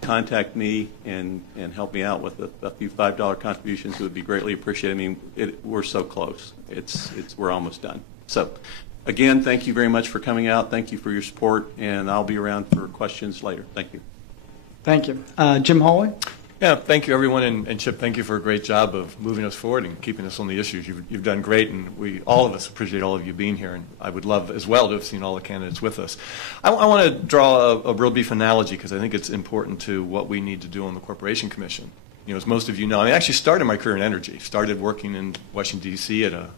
contact me and help me out with a few $5 contributions, it would be greatly appreciated. I mean, we're so close. We're almost done. So again, thank you very much for coming out. Thank you for your support, and I'll be around for questions later. Thank you. Thank you. Jim Holway? Yeah, thank you, everyone, and Chip, thank you for a great job of moving us forward and keeping us on the issues. You've done great, and all of us appreciate all of you being here, and I would love as well to have seen all the candidates with us. I want to draw a real brief analogy because I think it's important to what we need to do on the Corporation Commission. You know, as most of you know, I actually started my career in energy. Started working in Washington, D.C. at a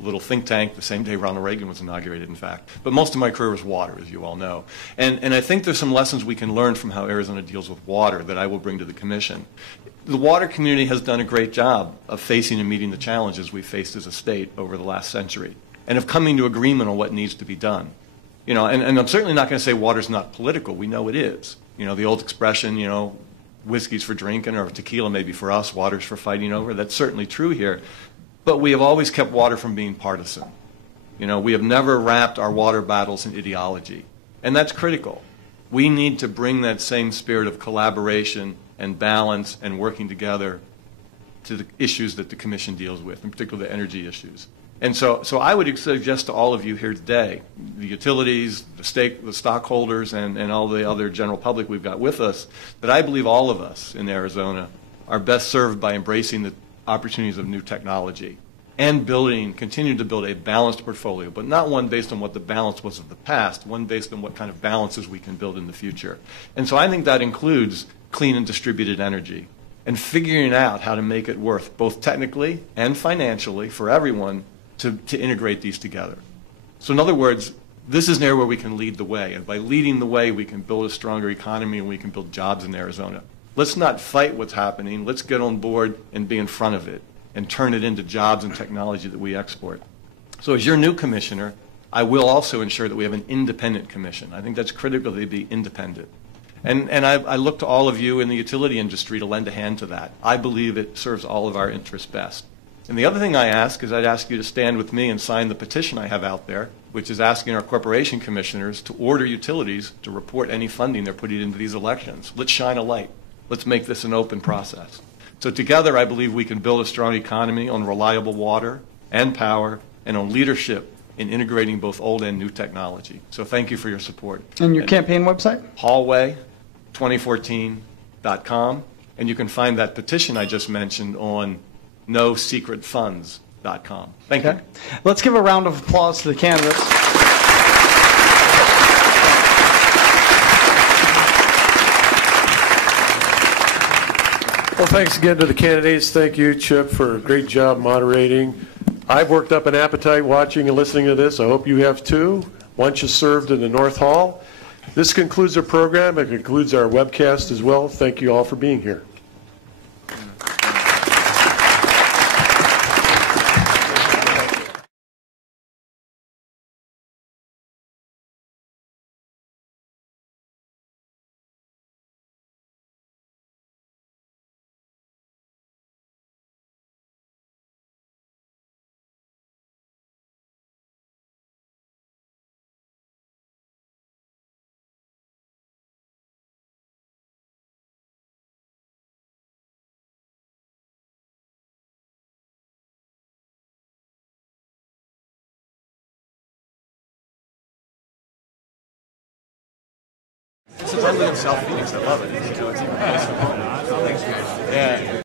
little think tank the same day Ronald Reagan was inaugurated, in fact. But most of my career was water, as you all know. And I think there's some lessons we can learn from how Arizona deals with water that I will bring to the Commission. The water community has done a great job of facing and meeting the challenges we've faced as a state over the last century and of coming to agreement on what needs to be done. You know, and I'm certainly not going to say water's not political. We know it is. You know, the old expression, you know, whiskey's for drinking or tequila maybe for us, water's for fighting over. That's certainly true here. But we have always kept water from being partisan. You know, we have never wrapped our water battles in ideology. And that's critical. We need to bring that same spirit of collaboration and balance and working together to the issues that the Commission deals with, in particular the energy issues. And so I would suggest to all of you here today, the utilities, the stockholders, and all the other general public we've got with us, that I believe all of us in Arizona are best served by embracing the opportunities of new technology and continuing to build a balanced portfolio, but not one based on what the balance was of the past, one based on what kind of balances we can build in the future. And so I think that includes clean and distributed energy and figuring out how to make it worth both technically and financially for everyone to integrate these together. So in other words, this is an area where we can lead the way. And by leading the way, we can build a stronger economy and we can build jobs in Arizona. Let's not fight what's happening. Let's get on board and be in front of it and turn it into jobs and technology that we export. So as your new commissioner, I will also ensure that we have an independent commission. I think that's critical that they be independent. And I look to all of you in the utility industry to lend a hand to that. I believe it serves all of our interests best. And the other thing I ask is I'd ask you to stand with me and sign the petition I have out there, which is asking our corporation commissioners to order utilities to report any funding they're putting into these elections. Let's shine a light. Let's make this an open process. So together, I believe we can build a strong economy on reliable water and power and on leadership in integrating both old and new technology. So thank you for your support. And your campaign website? Holway2014.com. And you can find that petition I just mentioned on NoSecretFunds.com. Thank you. Let's give a round of applause to the candidates. Well, thanks again to the candidates. Thank you, Chip, for a great job moderating. I've worked up an appetite watching and listening to this. I hope you have too. Lunch is served in the North Hall. This concludes our program. It concludes our webcast as well. Thank you all for being here. It's a totally self-Phoenix. I love it. You know, it's even nicer. Yeah.